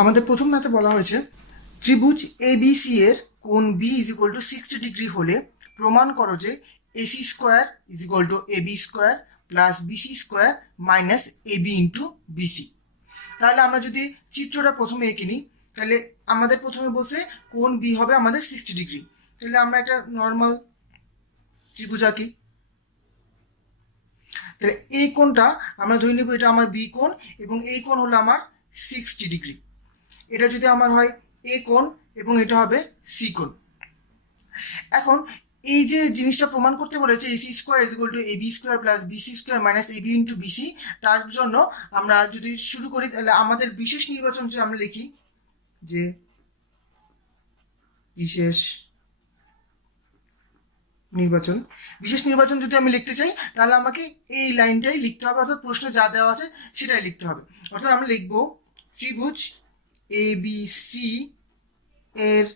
আমাদের প্রথম ম্যাথে বলা হয়েছে ত্রিভুজ এবিসি এর কোণ B is equal to 60 degree হলে প্রমাণ করো যে AC square is equal to AB square plus BC square minus AB into BC. তাহলে আমরা যদি চিত্রটা প্রথমে এঁকে নিই, তাহলে আমাদের প্রথমে বসে কোণ বি হবে আমাদের 60 ডিগ্রি। তাহলে আমরা একটা নর্মাল ত্রিভুজ আঁকি। তাহলে এই কোণটা আমরা ধরে নিব এটা আমার বি কোণ এবং এই কোণ হলো আমার 60 ডিগ্রি। এটা যদি আমার হয় এ কোণ এবং এটা হবে সি কোণ। এখন এই যে জিনিসটা প্রমাণ করতে বলেছে AC square is equal to AB square plus BC square minus AB into BC, তার জন্য আমরা যদি শুরু করি তাহলে আমাদের বিশেষ নির্বাচন যে আমরা লিখি যে বিশেষ নির্বাচন যদি আমি লিখতে চাই তাহলে আমাকে এই লাইনটাই লিখতে হবে, অর্থাৎ প্রশ্নে যা দেওয়া আছে সেটাই লিখতে হবে। অর্থাৎ আমরা লিখব ত্রিভুজ এ বি সি এর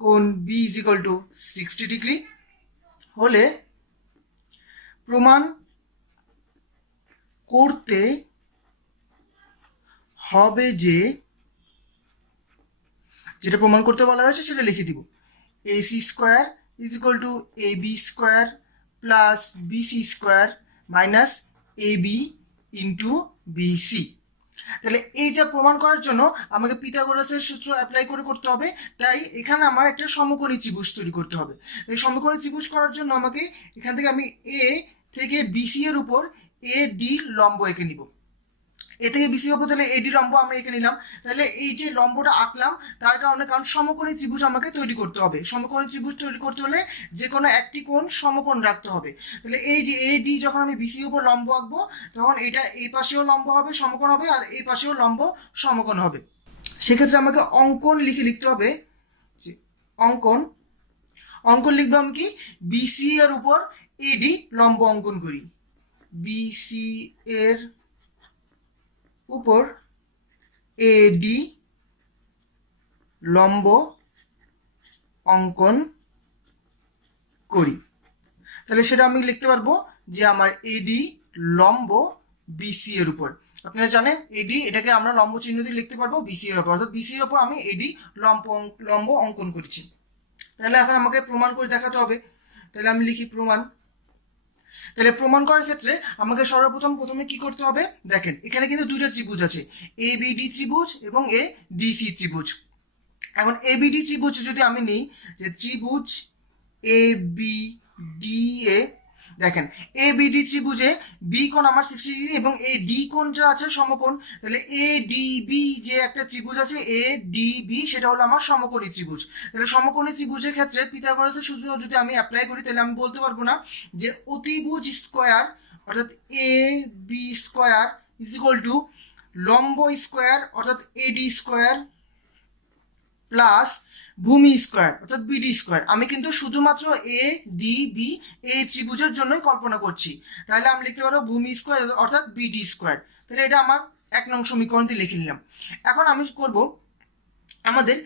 কোণ B is equal to 60 degree হলে প্রমাণ করতে হবে যে, যেটা প্রমাণ করতে বলা হয়েছে সেটা লিখে দিব, AC square is equal to AB square plus BC square minus AB into BC. তাহলে এই যা প্রমাণ করার জন্য আমাকে পিথাগোরাসের সূত্র অ্যাপ্লাই করে করতে হবে, তাই এখানে আমার একটা সমকোণী ত্রিভুজ তৈরি করতে হবে। এই সমকোণী ত্রিভুজ করার জন্য আমাকে এখান থেকে আমি এ থেকে বিসি এর উপর এ ডি লম্ব এঁকে নিব। এ থেকে বিসি উপর তাহলে এডি লম্ব আমি এঁকে নিলাম। তাহলে এই যে লম্বটা আঁকলাম তার কারণে, কারণ সমকোণী ত্রিভুজ আমাকে তৈরি করতে হবে। সমকোণী ত্রিভুজ তৈরি করতে হলে যে কোনো একটি কোণ সমকোণ রাখতে হবে। তাহলে এই যে এ ডি যখন আমি বিসি উপর লম্ব আঁকবো তখন এটা এই পাশেও লম্ব হবে সমকোণ হবে, আর এই পাশেও লম্ব সমকোণ হবে। সেক্ষেত্রে আমাকে অঙ্কন লিখতে হবে যে অঙ্কন লিখবো আমি কি, বিসি এর উপর এডি লম্ব অঙ্কন করি, বিসি এর উপর এডি লম্ব অঙ্কন করি। তাহলে সেটা আমি লিখতে পারবো যে আমার এডি লম্ব বিসি এর উপর। আপনারা জানেন এডি এটাকে আমরা লম্ব চিহ্ন দিয়ে লিখতে পারবো বিসি এর উপর, অর্থাৎ বিসি এর উপর আমি এডি লম্ব অঙ্কন করেছি। তাহলে এখন আমাকে প্রমাণ করে দেখাতে হবে। তাহলে আমি লিখি প্রমাণ। তাহলে প্রমাণ করার ক্ষেত্রে আমাকে প্রথমে কি করতে হবে, দেখেন এখানে কিন্তু দুইটা ত্রিভুজ আছে, এ বি ডি ত্রিভুজ এবং এ ডি সি ত্রিভুজ। এখন এ বি ডি ত্রিভুজ যদি আমি নিই যে ত্রিভুজ এ বি ডি এ, দেখেন এ বি ডি ত্রিভুজে বি কোণ আমার 60 ডিগ্রি এবং এ ডি কোণটা আছে সমকোণ। তাহলে এ ডি বি যে একটা ত্রিভুজ আছে এ ডি বি, সেটা হলো আমার সমকোণী ত্রিভুজ। তাহলে সমকোণী ত্রিভুজের ক্ষেত্রে পিথাগোরাসের সূত্র যদি আমি অ্যাপ্লাই করি তাহলে আমি বলতে পারবো না যে অতিভুজ স্কোয়ার অর্থাৎ A B square is equal to লম্ব স্কোয়ার অর্থাৎ এডি স্কোয়ার প্লাস ভূমি স্কোয়ার অর্থাৎ বিডি স্কোয়ার। আমি কিন্তু শুধুমাত্র এ ডি বি এই ত্রিভুজের জন্যই কল্পনা করছি। তাহলে আমি লিখতে পারবো ভূমি স্কোয়ার অর্থাৎ বিডি স্কোয়ার। তাহলে এটা আমার 1 নং সমীকরণটি লিখে নিলাম। এখন আমি করব আমাদের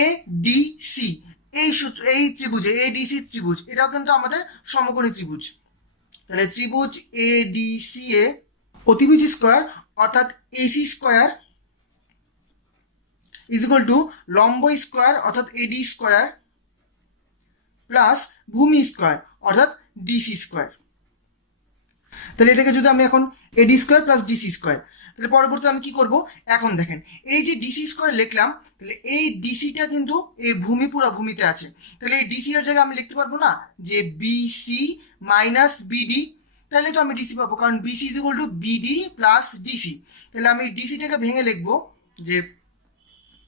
এ ডি সি এই সূত্র, এই ত্রিভুজে এ ডি সি ত্রিভুজ এটাও কিন্তু আমাদের সমকোণী ত্রিভুজ। তাহলে ত্রিভুজ এ ডি সি এ অতিভুজ স্কোয়ার অর্থাৎ AC square is equal to লম্ব স্কোয়ার অর্থাৎ এডি স্কোয়ার প্লাস ভূমি স্কোয়ার অর্থাৎ ডিসি স্কোয়ার। তাহলে এটাকে যদি আমি এখন এডি স্কোয়ার প্লাস ডিসি স্কোয়ার, তাহলে পরবর্তীতে আমি কি করব, এখন দেখেন এই যে ডিসি স্কোয়ার লিখলাম, তাহলে এই ডিসিটা কিন্তু এই ভূমি পুরা ভূমিতে আছে। তাহলে এই ডিসি এর জায়গায় আমি লিখতে পারবো না যে বিসি মাইনাস বিডি, তাহলে তো আমি ডিসি পাবো, কারণ BC is equal to BD plus DC. তাহলে আমি ডিসিটাকে ভেঙে লিখবো যে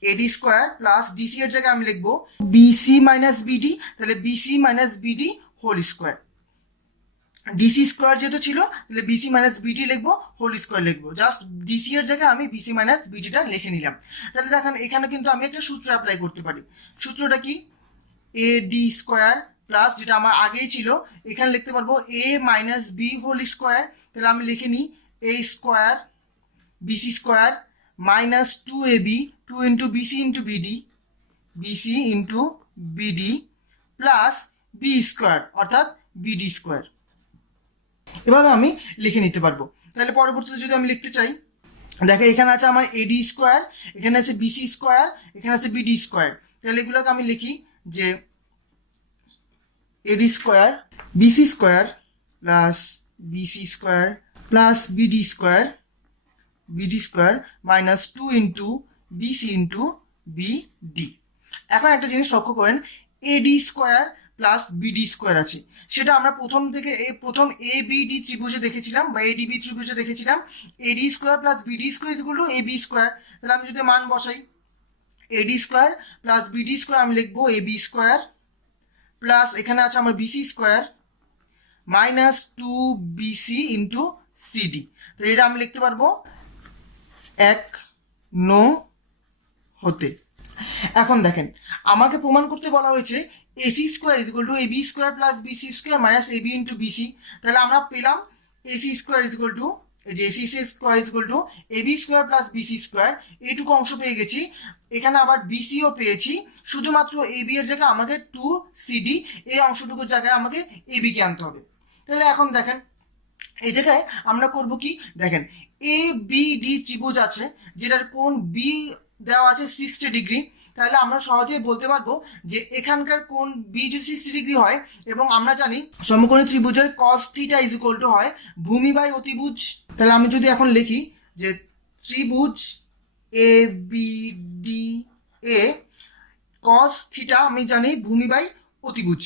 এডি স্কোয়ার প্লাস ডিসি এর জায়গায় আমি লিখবো বিসি মাইনাস বিডি, তাহলে BC minus BD whole square. DC square যেহেতু ছিল তাহলে বিসি মাইনাস বিডি লিখবো, হোল স্কোয়ার লিখবো, জাস্ট ডিসি এর জায়গায় আমি বিসি মাইনাস বিডিটা লিখে নিলাম। তাহলে দেখেন এখানে কিন্তু আমি একটা সূত্র অ্যাপ্লাই করতে পারি। সূত্রটা কি, এ ডি স্কোয়ার প্লাস যেটা আমার আগেই ছিল এখানে লিখতে পারবো A minus B whole square. তাহলে আমি লিখে নিই A square BC square minus 2ab 2 into BC into BD plus B square অর্থাৎ বিডি স্কোয়ার। এভাবে আমি লিখে নিতে পারবো। তাহলে পরবর্তীতে যদি আমি লিখতে চাই দেখো এখানে আছে আমার এডি স্কোয়ার, এখানে আছে বিসি স্কোয়ার, এখানে আছে বিডি স্কোয়ার। তাহলে এগুলোকে আমি লিখি যে AD square BC square plus BC square plus BD square minus 2 into BC into BD. এখন একটা জিনিস লক্ষ্য করেন, AD square plus BD square আছে, সেটা আমরা প্রথম এ বিডি ত্রিভুজে দেখেছিলাম বা এডিবি ত্রিভুজে দেখেছিলাম। AD square plus BD square equal to AB square. তাহলে আমি যদি মান বসাই, AD square plus BD square আমি লিখবো এবি স্কোয়ার প্লাস এখানে আছে আমার BC square minus 2bc into CD. তো এটা আমি লিখতে পারবো 1 হতে। এখন দেখেন আমাকে প্রমাণ করতে বলা হয়েছে AC square is equal to AB square plus BC square minus AB into BC. তাহলে আমরা পেলাম AC square is equal to, এই যে AC square is equal to AB square plus BC square, এইটুকু অংশ পেয়ে গেছি। এখানে আবার বিসিও পেয়েছি, শুধুমাত্র এবি এর জায়গায় আমাকে 2cd এই অংশটুকুর জায়গায় আমাকে এবি কে আনতে হবে। তাহলে এখন দেখেন এই জায়গায় আমরা করব কি, দেখেন এ বি ডি ত্রিভুজ আছে যেটার কোণ বি দেওয়া আছে 60 ডিগ্রি। তাহলে আমরা সহজেই বলতে পারবো যে এখানকার কোণ বি যদি 60 ডিগ্রি হয় এবং আমরা জানি সমকোণী ত্রিভুজের cos theta is equal two হয় ভূমি বাই অতিভুজ। তাহলে আমি যদি এখন লিখি যে ত্রিভুজ এ বি ডি এ cos থিটা আমি জানি ভূমি বাই অতিভুজ,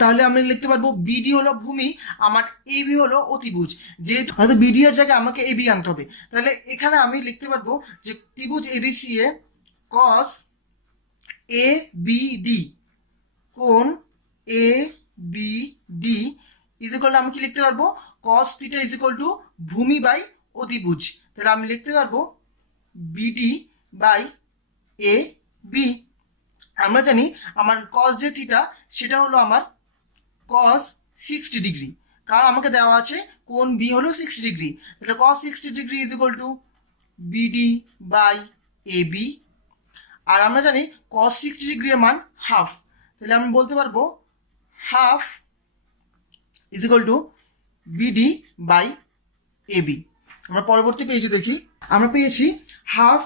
তাহলে আমি লিখতে পারবো বিডি হলো ভূমি, আমার এবি হলো অতিভুজ। যেহেতু হয়তো বিডি এর জায়গায় আমাকে এবি আনতে হবে, তাহলে এখানে আমি লিখতে পারবো যে ত্রিভুজ এবিসি এ cos এ বি ডি কোণ A B D is equal to আমি কি লিখতে পারবো cos theta is equal to ভূমি বাই অতিভুজ। তাহলে আমি লিখতে পারবো বিডি বাই এ বি। আমরা জানি আমার cos যে থিটা সেটা হলো আমার cos 60 ডিগ্রি, কারণ আমাকে দেওয়া আছে কোণ বি হলো 60 ডিগ্রি। তাহলে cos 60 degree is equal to BD by A B. আর আমরা জানি cos 60 ডিগ্রি এর মান হাফ, তাহলে আমি বলতে পারবো half is equal to BD by A B. আমরা পরবর্তী পেয়েছি দেখি, আমরা পেয়েছি half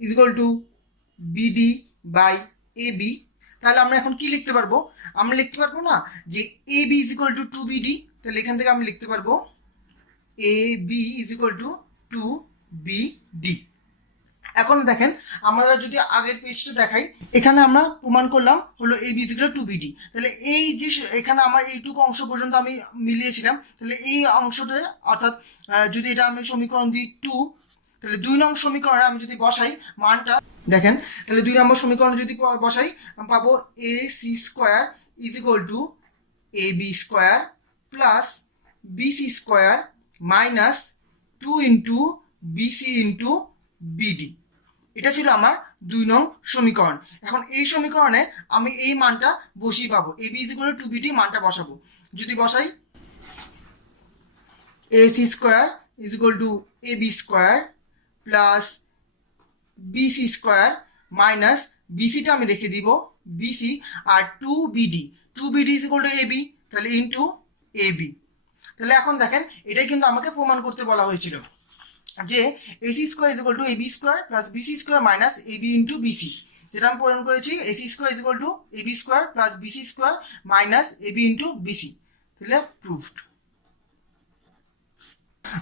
is equal to BD by A B. তাহলে আমরা এখন কি লিখতে পারবো, আমরা লিখতে পারবো না যে A B is equal to 2bd। তাহলে এখান থেকে আমি লিখতে পারবো A B is equal to 2bd। এখন দেখেন আমরা যদি আগের পেজটা দেখাই, এখানে আমরা প্রমাণ করলাম হলো A B is equal to 2bd। তাহলে এই যে এখানে আমার এইটুকু অংশ পর্যন্ত আমি মিলিয়েছিলাম, তাহলে এই অংশটা অর্থাৎ যদি এটা আমি সমীকরণ দিই 2, তাহলে 2 নং সমীকরণে আমি যদি বসাই মানটা, দেখেন তাহলে 2 নম্বর সমীকরণ যদি বসাই আমি পাবো A C square is equal to A B square plus BC square minus 2 into BC into BD. এটা ছিল আমার 2 নং সমীকরণ। এখন এই সমীকরণে আমি এই মানটা বসিয়ে পাবো, A B is equal to 2bd মানটা বসাবো। যদি বসাই A C square is equal to A B square plus BC square minus বিসিটা আমি রেখে দিব বিসি আর 2bd is equal to AB, তাহলে ইন্টু এবি। তাহলে এখন দেখেন এটাই কিন্তু আমাকে প্রমাণ করতে বলা হয়েছিল যে AC square is equal to AB square plus BC square minus AB into BC, যেটা আমি প্রমাণ করেছি AC square is equal to AB square plus BC square minus AB into BC. তাহলে প্রুভড।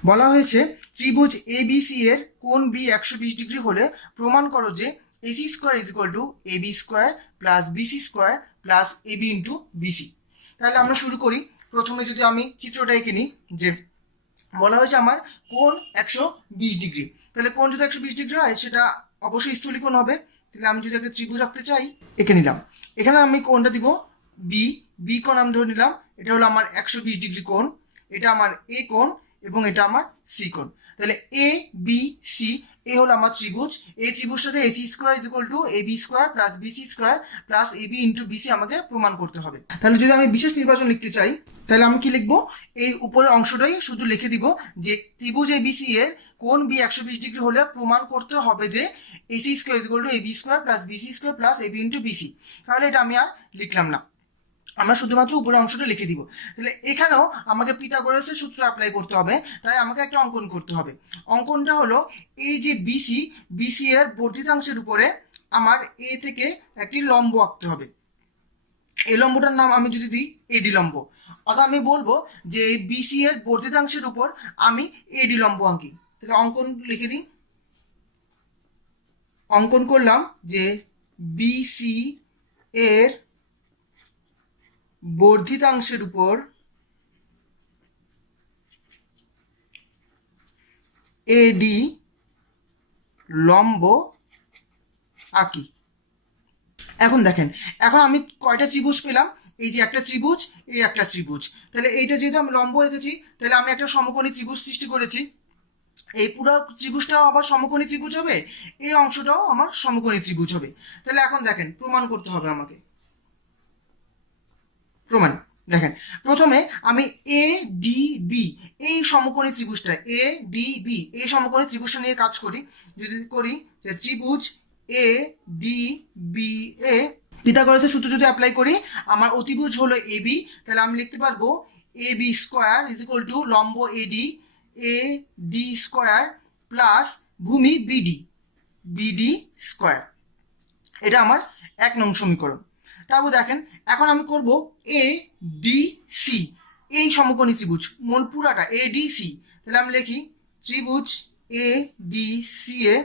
বলা হয়েছে ত্রিভুজ এবিসি এর কোণ বি 120 ডিগ্রি হলে প্রমাণ করো যে AC square is equal to AB square plus BC square plus AB into BC. তাহলে আমরা শুরু করি। প্রথমে যদি আমি চিত্রটা এঁকে নিই, যে বলা হয়েছে আমার কোণ 120 ডিগ্রি, তাহলে কোণ যদি 120 ডিগ্রি হয় সেটা অবশ্যই স্থূলিকোণ হবে। তাহলে আমি যদি একটা ত্রিভুজ আঁকতে চাই, এঁকে নিলাম। এখানে আমি কোণটা দিব বি কোণ আমি ধরে নিলাম, এটা হলো আমার 120 ডিগ্রি কোণ, এটা আমার এ কোণ এবং এটা আমার সি কোণ। তাহলে এ বি সি এ হলো আমার ত্রিভুজ। এই ত্রিভুজটাতে AC square is equal to AB square plus BC square plus AB into BC আমাকে প্রমাণ করতে হবে। তাহলে যদি আমি বিশেষ নির্বাচন লিখতে চাই, তাহলে আমি কি লিখবো, এই উপরের অংশটাই শুধু লিখে দিব যে ত্রিভুজ এবিসি এর কোণ বি 120 ডিগ্রি হলে প্রমাণ করতে হবে যে AC square is equal to AB square plus BC square plus AB into BC. তাহলে এটা আমি আর লিখলাম না। আমরা শুধুমাত্র উপরের অংশটা লিখে দিব। তাহলে এখানেও আমাকে পিথাগোরাসের সূত্র অ্যাপ্লাই করতে হবে, তাই আমাকে একটা অঙ্কন করতে হবে। অঙ্কনটা হলো এই যে বিসি এর বর্ধিতাংশের উপরে আমার এ থেকে একটি লম্ব আঁকতে হবে। এই লম্বটার নাম আমি যদি দিই এডি লম্ব, অর্থাৎ আমি বলবো যে বিসি এর বর্ধিতাংশের উপর আমি এডি লম্ব আঁকি। তাহলে অঙ্কন লিখে দিই। অঙ্কন করলাম যে বিসি এর বর্ধিতাংশের উপর এডি লম্ব আঁকি। এখন দেখেন, এখন আমি কয়টা ত্রিভুজ পেলাম? এই যে একটা ত্রিভুজ, এই একটা ত্রিভুজ। তাহলে এইটা যেহেতু আমি লম্ব এঁকেছি, তাহলে আমি একটা সমকোণী ত্রিভুজ সৃষ্টি করেছি। এই পুরো ত্রিভুজটাও আবার সমকোণী ত্রিভুজ হবে, এই অংশটাও আমার সমকোণী ত্রিভুজ হবে। তাহলে এখন দেখেন, প্রমাণ করতে হবে আমাকে। প্রমাণ দেখেন, প্রথমে আমি এ ডি বি এই সমকোণী ত্রিভুজটা, এ ডি বি এই সমকোণী ত্রিভুজটা নিয়ে কাজ করি। যদি করি যে ত্রিভুজ এ ডি বি এ পিথাগোরাসের সূত্র যদি অ্যাপ্লাই করি, আমার অতিভুজ হলো এ বি। তাহলে আমি লিখতে পারবো A B square is equal to লম্ব এ ডি স্কোয়ার প্লাস ভূমি বিডি স্কোয়ার। এটা আমার 1 নং সমীকরণ। তারপর দেখেন, এখন আমি করব এ ডি সি এই সমকোণী ত্রিভুজ, মন পুরাটা এ ডি সি। তাহলে আমি লিখি ত্রিভুজ এ ডি সি এ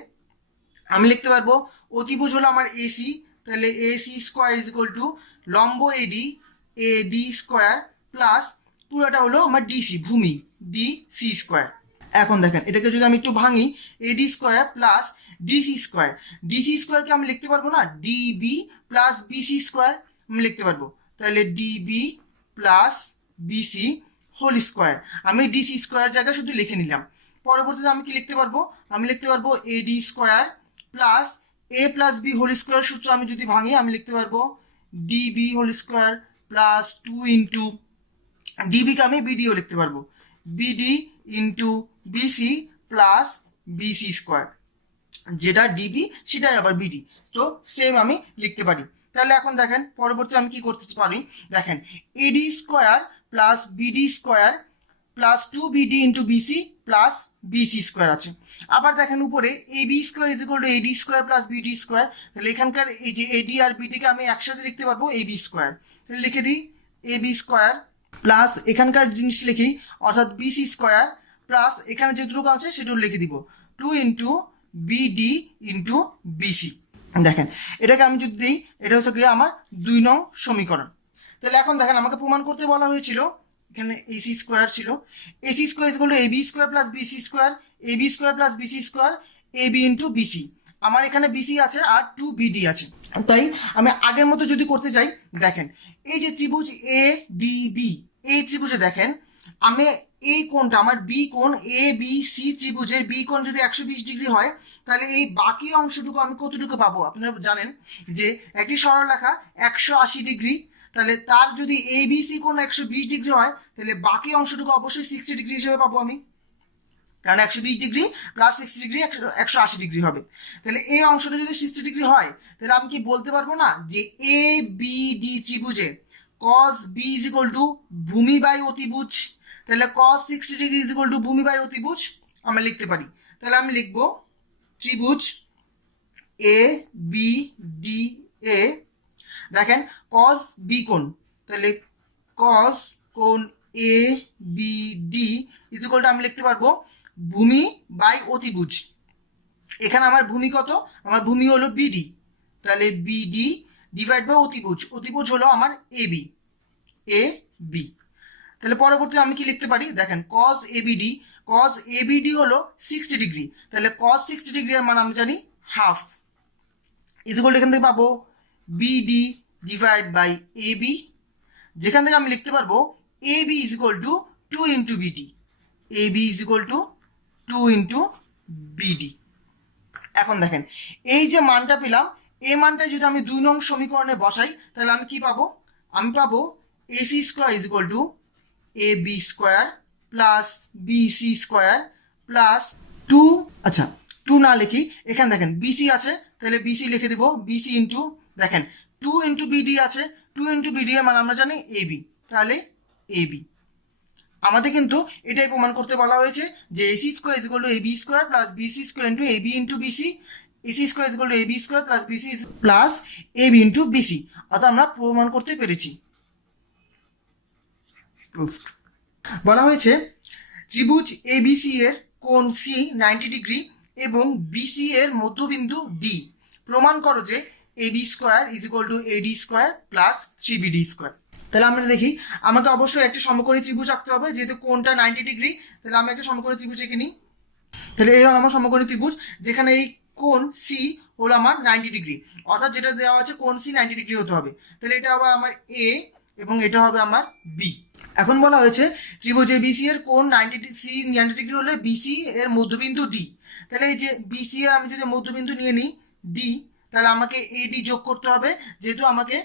আমি লিখতে পারবো অতিভুজ হলো আমার এসি, তাহলে AC square is equal to লম্ব এ ডি স্কোয়ার প্লাস পুরোটা হলো আমার ডিসি ভূমি ডিসি স্কোয়ার। এখন দেখেন, এটাকে যদি আমি একটু ভাঙি, এডি স্কোয়ার প্লাস ডিসি স্কোয়ারকে আমি লিখতে পারবো না ডিবি প্লাস বিসি স্কোয়ার আমি লিখতে পারবো। তাহলে DB plus BC whole square, আমি ডিসি স্কোয়ার জায়গায় শুধু লিখে নিলাম। পরবর্তীতে আমি কি লিখতে পারবো? আমি লিখতে পারবো AD square plus A plus B whole square সূত্র আমি যদি ভাঙি, আমি লিখতে পারবো DB whole square plus 2 into ডিবিকে আমি বিডিও লিখতে পারবো BD into BC plus BC square, যেটা ডিবি সেটাই আবার বিডি, তো সেম আমি লিখতে পারি। তাহলে এখন দেখেন পরবর্তী আমি কি করতে পারি, দেখেন AD square plus BD square plus 2BD into BC plus BC square আছে। আবার দেখেন উপরে AB square is equal to AD square plus BD square. তাহলে এখানকার এই যে এডি আর বিডিকে আমি একসাথে লিখতে পারবো এবি স্কোয়ার। তাহলে লিখে দিই এবি স্কোয়ার প্লাস এখানকার জিনিস লিখি অর্থাৎ বিসি স্কোয়ার প্লাস এখানে যেটুকু আছে সেটুকু লিখে দিব 2 ইন্টু বিডি ইন্টু বিসি। দেখেন এটাকে আমি যদি দিই, এটা হচ্ছে গিয়ে আমার 2 নং সমীকরণ। তাহলে এখন দেখেন আমাকে প্রমাণ করতে বলা হয়েছিল, এখানে এসি স্কোয়ার ছিল, AC square is equal to AB square plus BC square, AB square plus BC square, AB into BC. আমার এখানে বিসি আছে আর 2BD আছে, তাই আমি আগের মতো যদি করতে চাই, দেখেন এই যে ত্রিভুজ এ ডি বি এই ত্রিভুজে দেখেন আমি এই কোণটা আমার বি কোণ এ বি সি ত্রিভুজের বি কোণ যদি 120 ডিগ্রি হয়, তাহলে এই বাকি অংশটুকু আমি কতটুকু পাবো? আপনারা জানেন যে একটি সরলরেখা 180 ডিগ্রি, তাহলে তার যদি এ বি সি কোণ 120 ডিগ্রি হয়, তাহলে বাকি অংশটুকু অবশ্যই 60 ডিগ্রি হিসেবে পাবো আমি, কারণ 120 ডিগ্রি প্লাস 60 ডিগ্রি 180 ডিগ্রি হবে। তাহলে এই অংশটা যদি 60 ডিগ্রি হয়, তাহলে আমি কি বলতে পারবো না যে এ বি ডি ত্রিভুজে cos b is equal to ভূমি বাই অতিভুজ। তাহলে cos 60 degree is equal to ভূমি বাই অতিভুজ আমরা লিখতে পারি। তাহলে আমি লিখবো ত্রিভুজ এ বি ডি এ, দেখেন cos b কোণ, তাহলে cos কোণ A B D is equal to আমি লিখতে পারবো ভূমি বাই অতিভুজ। এখানে আমার ভূমি কত? আমার ভূমি হলো বিডি, তাহলে বিডি ডিভাইড বাই অতিভুজ হলো আমার এ বি। তাহলে পরবর্তী আমি কি লিখতে পারি, দেখেন cos এবিডি হলো 60 ডিগ্রি, তাহলে cos 60 ডিগ্রি এর মান আমি জানি হাফ ইজ ইকুয়াল টু এখান থেকে পাবো বিডি ডিভাইড বাই এবি, যেখান থেকে আমি লিখতে পারবো AB is equal to 2 into BD, AB is equal to 2 into BD. এখন দেখেন এই যে মানটা পেলাম, এই মানটা যদি আমি 2 নং সমীকরণে বসাই, তাহলে আমি কি পাবো? আমি পাবো AC square is equal to A B square plus BC square plus 2, আচ্ছা 2 না লিখি, এখানে দেখেন বিসি আছে, তাহলে বিসি লিখে দেবো বিসি ইন্টু, দেখেন 2 ইন্টু বিডি আছে, টু ইন্টু বিডি এর মানে আমরা জানি এবি, তাহলে এবি। আমাদের কিন্তু এটাই প্রমাণ করতে বলা হয়েছে যে AC square is equal to AB square plus BC square into AB into BC, AC square is equal to AB square plus BC plus AB into BC, অর্থাৎ আমরা প্রমাণ করতে পেরেছি। বলা হয়েছে ত্রিভুজ এবিসি এর কোণ সি 90 ডিগ্রি এবং বিসি এর মধ্যবিন্দু ডি, প্রমাণ করো যে AB square is equal to AD square plus three BD square. তাহলে আমরা দেখি, আমাকে অবশ্যই একটা সমকোণী ত্রিভুজ আঁকতে হবে, যেহেতু কোণটা 90 ডিগ্রি, তাহলে আমি একটা সমকোণী ত্রিভুজ এঁকে নিই। তাহলে এই হলো আমার সমকোণী ত্রিভুজ, যেখানে এই কোণ সি হলো আমার 90 ডিগ্রি, অর্থাৎ যেটা দেওয়া আছে কোণ সি 90 ডিগ্রি হতে হবে। তাহলে এটা হবে আমার এ এবং এটা হবে আমার বি। এখন বলা হয়েছে ত্রিভুজ এবিসি এর কোণ 90 ডিগ্রি হলে বিসি এর মধ্যবিন্দু ডি। তাহলে এই যে বিসি এর আমি যদি মধ্যবিন্দু নিয়ে নিই ডি, তাহলে আমাকে এডি যোগ করতে হবে, যেহেতু আমাকে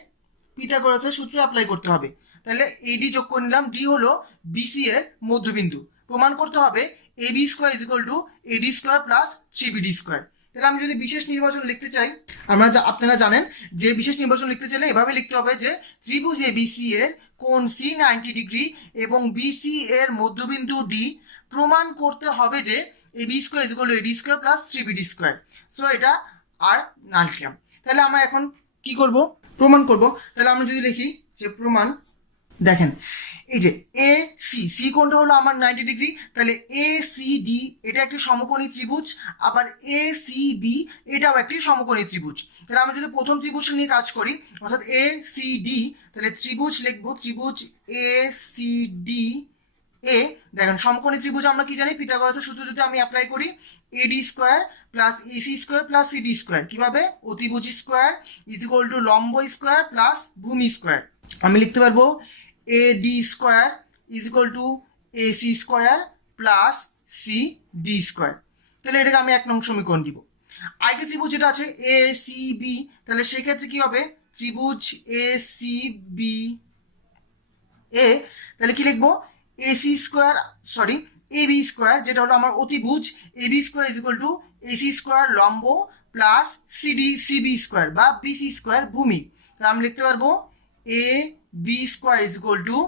পিথাগোরাসের সূত্র অ্যাপ্লাই করতে হবে। তাহলে এডি যোগ করে নিলাম, ডি হলো বিসি এর মধ্যবিন্দু। প্রমাণ করতে হবে AB square is equal to AD square plus three BD square. তাহলে আমি যদি বিশেষ নির্বাচন লিখতে চাই, আপনারা জানেন যে বিশেষ নির্বাচন লিখতে চাইলে এভাবে লিখতে হবে যে ত্রিভুজ এবিসি এর কোণ সি 90 ডিগ্রি এবং বিসি এর মধ্যবিন্দু ডি, প্রমাণ করতে হবে যে AB square is equal to AD square plus three BD square. So এটা আর না লিখলাম। তাহলে আমরা এখন কি করব, প্রমাণ করব। তাহলে আমরা যদি লিখি যে প্রমাণ, দেখেন এই যে এ সি, সি কোণটা হলো আমার 90 ডিগ্রি, তাহলে এ সি ডি এটা একটি সমকোণী ত্রিভুজ, আবার এ সি বি এটাও একটি সমকোণী ত্রিভুজ। তাহলে আমরা যদি প্রথম ত্রিভুজ নিয়ে কাজ করি, অর্থাৎ এ সি ডি, তাহলে ত্রিভুজ লিখবো ত্রিভুজ এ সি ডি এ। দেখেন সমকোণী ত্রিভুজ আমরা কি জানি, পিথাগোরাসের সূত্র যদি আমি অ্যাপ্লাই করি, AD square plus AC square plus CD square, কিভাবে, অতিভুজ স্কোয়ার ইজ ইকুয়াল টু লম্ব স্কোয়ার প্লাস ভূমি স্কোয়ার। আমি লিখতে পারবো AD square is equal to AC square plus C D square. তাহলে এটাকে আমি 1 নং সমীকরণ দিব। আরেকটি ত্রিভুজ যেটা আছে এ সি বি, তাহলে সেক্ষেত্রে কি হবে, ত্রিভুজ এ সি বি এ, তাহলে কি লিখবো, AC square sorry AB square, যেটা হলো আমার অতিভুজ, AB square is equal to AC square লম্ব প্লাস সিবি স্কোয়ার বা বিসি স্কোয়ার ভূমি। তাহলে আমি লিখতে পারবো A B square is equal to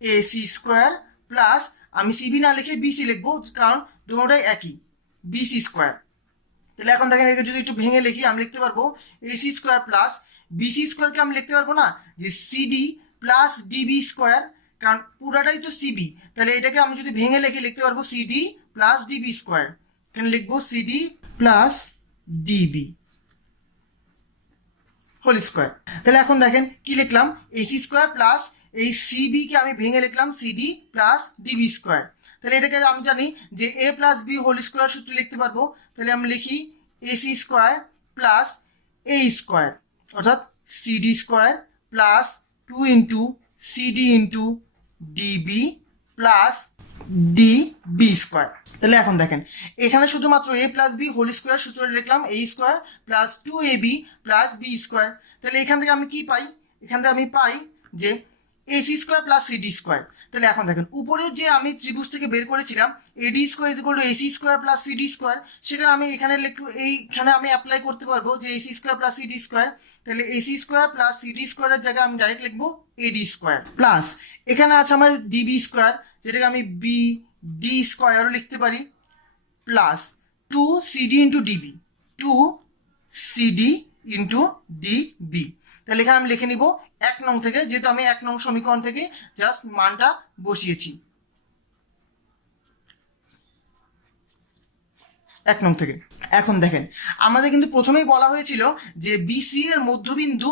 AC square plus, আমি সিবি না লিখে বিসি লিখবো, কারণ দুটোটাই একই, বিসি স্কোয়ার। তাহলে এখন দেখেন এটাকে যদি একটু ভেঙে লিখি, আমি লিখতে পারবো এসি স্কোয়ার প্লাস বিসি স্কোয়ারকে আমি লিখতে পারবো না যে সিডি প্লাস ডিবি স্কোয়ার, কারণ পুরাটাই তো সিবি। তাহলে এটাকে আমি যদি ভেঙে লিখতে পারবো সিডি প্লাস ডিবি স্কোয়ার, এখানে লিখবো CD plus DB whole square. তাহলে এখন দেখেন কি লিখলাম, এসি স্কোয়ার প্লাস এই সিবি কে আমি ভেঙে লিখলাম সিডি প্লাস ডিবি স্কোয়ার। তাহলে এটাকে আমি জানি যে A plus B whole square সূত্র লিখতে পারবো। তাহলে আমি লিখি AC square plus A square, অর্থাৎ CD square plus 2 into CD into DB plus DB square. তাহলে এখন দেখেন এখানে শুধুমাত্র A plus B whole square সূত্রটা লিখলাম, A square plus 2ab plus B square. তাহলে এখান থেকে আমি কি পাই, এখান থেকে আমি পাই যে AC square plus CD square. তাহলে এখন দেখেন উপরে যে আমি ত্রিভুজ থেকে বের করেছিলাম এডি square is equal to AC square plus CD square, সেখানে আমি এখানে এইখানে আমি অ্যাপ্লাই করতে পারবো যে AC square plus CD square. তাহলে এসি স্কোয়ার প্লাস সিডি স্কোয়ারের জায়গায় আমি ডাইরেক্ট লিখবো এডি স্কোয়ার প্লাস, এখানে আছে আমার ডিবি স্কোয়ার, যেটাকে আমি বি ডি স্কোয়ারও লিখতে পারি, plus 2 CD into DB, 2 CD into DB. তাহলে এখানে আমি লিখে নিব 1 নং থেকে, যেহেতু আমি 1 নং সমীকরণ থেকে জাস্ট মানটা বসিয়েছি 1 নং থেকে। এখন দেখেন আমাদের কিন্তু প্রথমেই বলা হয়েছিল যে বিসি এর মধ্যবিন্দু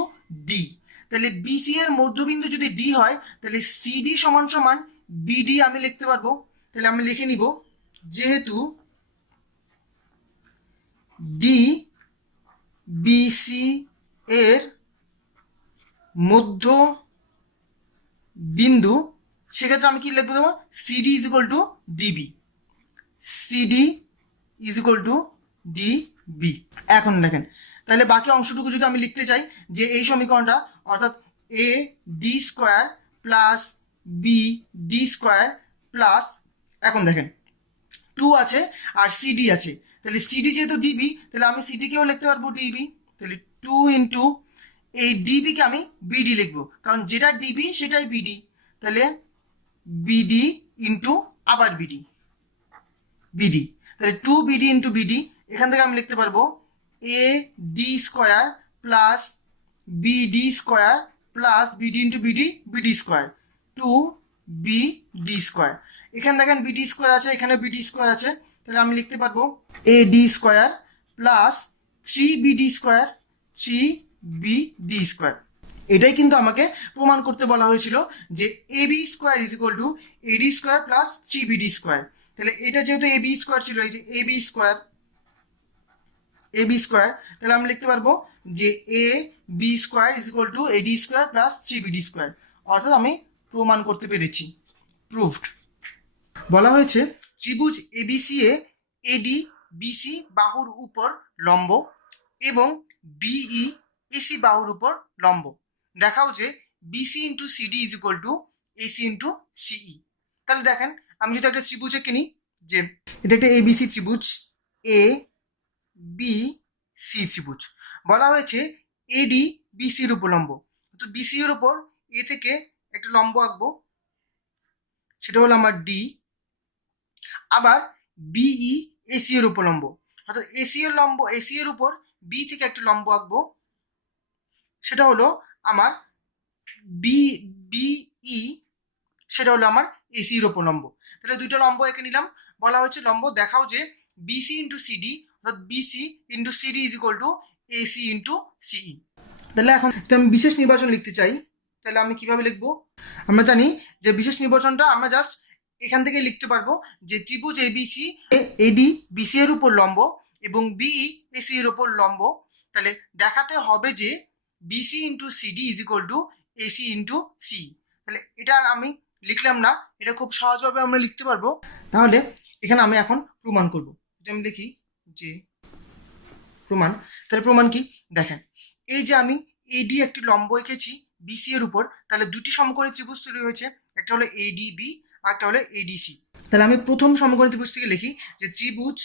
ডি, তাহলে বিসি এর মধ্যবিন্দু যদি ডি হয় তাহলে সিডি সমান সমান বিডি আমি লিখতে পারবো। তাহলে আমি লিখে নিব যেহেতু ডি বিসি এর মধ্য বিন্দু, সেক্ষেত্রে আমি কি লিখবো দেবো, CD is equal two DB, CD is equal two DB. এখন দেখেন তাহলে বাকি অংশটুকু যদি আমি লিখতে চাই যে এই সমীকরণটা, অর্থাৎ A D square plus B D square plus, এখন দেখেন 2 আছে আর সিডি আছে, তাহলে সিডি যেহেতু ডিবি তাহলে আমি সিডিকেও লিখতে পারবো ডিবি। তাহলে 2 ইন্টু এই ডিবিকে আমি বিডি লিখবো, কারণ যেটা ডিবি সেটাই বিডি। তাহলে বিডি ইন্টু আবার বিডি, বিডি, তাহলে 2BD ইন্টু বিডি। এখান থেকে আমি লিখতে পারবো A D square plus BD square plus BD into BD, BD square, 2BD square. এখানে দেখেন বিডি স্কোয়ার আছে, এখানে বিডি স্কোয়ার আছে, তাহলে আমি লিখতে পারবো A D square plus 3BD square, 3BD square. এটাই কিন্তু আমাকে প্রমাণ করতে বলা হয়েছিল যে AB square is equal to AD square plus 3BD square. তাহলে এটা যেহেতু এবি স্কোয়ার ছিল, এই যে এবি স্কোয়ার, এবি স্কোয়ার, তাহলে আমি লিখতে পারবো যে A B square is equal to AD square plus 3BD square. অর্থাৎ আমি প্রমাণ করতে পেরেছি, প্রুভড। বলা হয়েছে ত্রিভুজ এবিসি এ এডি বিসি বাহুর উপর লম্ব এবং বিই এসি বাহুর উপর লম্ব। দেখাও যে BC into CD is equal to AC into CE. তাহলে দেখেন আমি যদি একটা ত্রিভুজ এঁকে নিই, যে এটা একটা এবিসি ত্রিভুজ, এ বি সি ত্রিভুজ। বলা হয়েছে এডি বিসির উপর লম্ব, তো বিসি এর উপর এ থেকে একটা লম্ব আঁকবো, সেটা হলো আমার ডি। আবার বিই এসি এর উপর লম্ব, অর্থাৎ এসি এর লম্ব, এসি এর উপর বি থেকে একটা লম্ব আঁকবো, সেটা হলো আমার বিই, সেটা হলো আমার এসি এর উপর লম্ব। তাহলে দুইটা লম্ব এঁকে নিলাম। বলা হয়েছে লম্ব দেখাও যে বিসি ইন্টু সিডি, অর্থাৎ BC into CD is equal to AC into CE. তাহলে এখন আমি বিশেষ নির্বাচন লিখতে চাই, তাহলে আমি কিভাবে লিখবো? আমরা জানি যে বিশেষ নির্বাচনটা আমরা জাস্ট এখান থেকে লিখতে পারবো যে ত্রিভুজ এবিসি এডি বিসি এর উপর লম্ব এবং বিই এসি এর উপর লম্ব। তাহলে দেখাতে হবে যে BC into CD is equal to AC into C. তাহলে এটা আমি লিখলাম না, এটা খুব সহজভাবে আমরা লিখতে পারবো। তাহলে এখানে আমি এখন প্রমাণ করব, যদি আমি লিখি যে প্রমাণ, তাহলে প্রমাণ কি দেখেন, এই যে আমি এডি একটি লম্ব এঁকেছি বিসি এর উপর, তাহলে দুটি সমকোণী ত্রিভুজ তৈরি হয়েছে, একটা হলো এডিবি আর একটা হলো এডিসি। তাহলে আমি প্রথম সমকোণী ত্রিভুজ থেকে লিখি যে ত্রিভুজ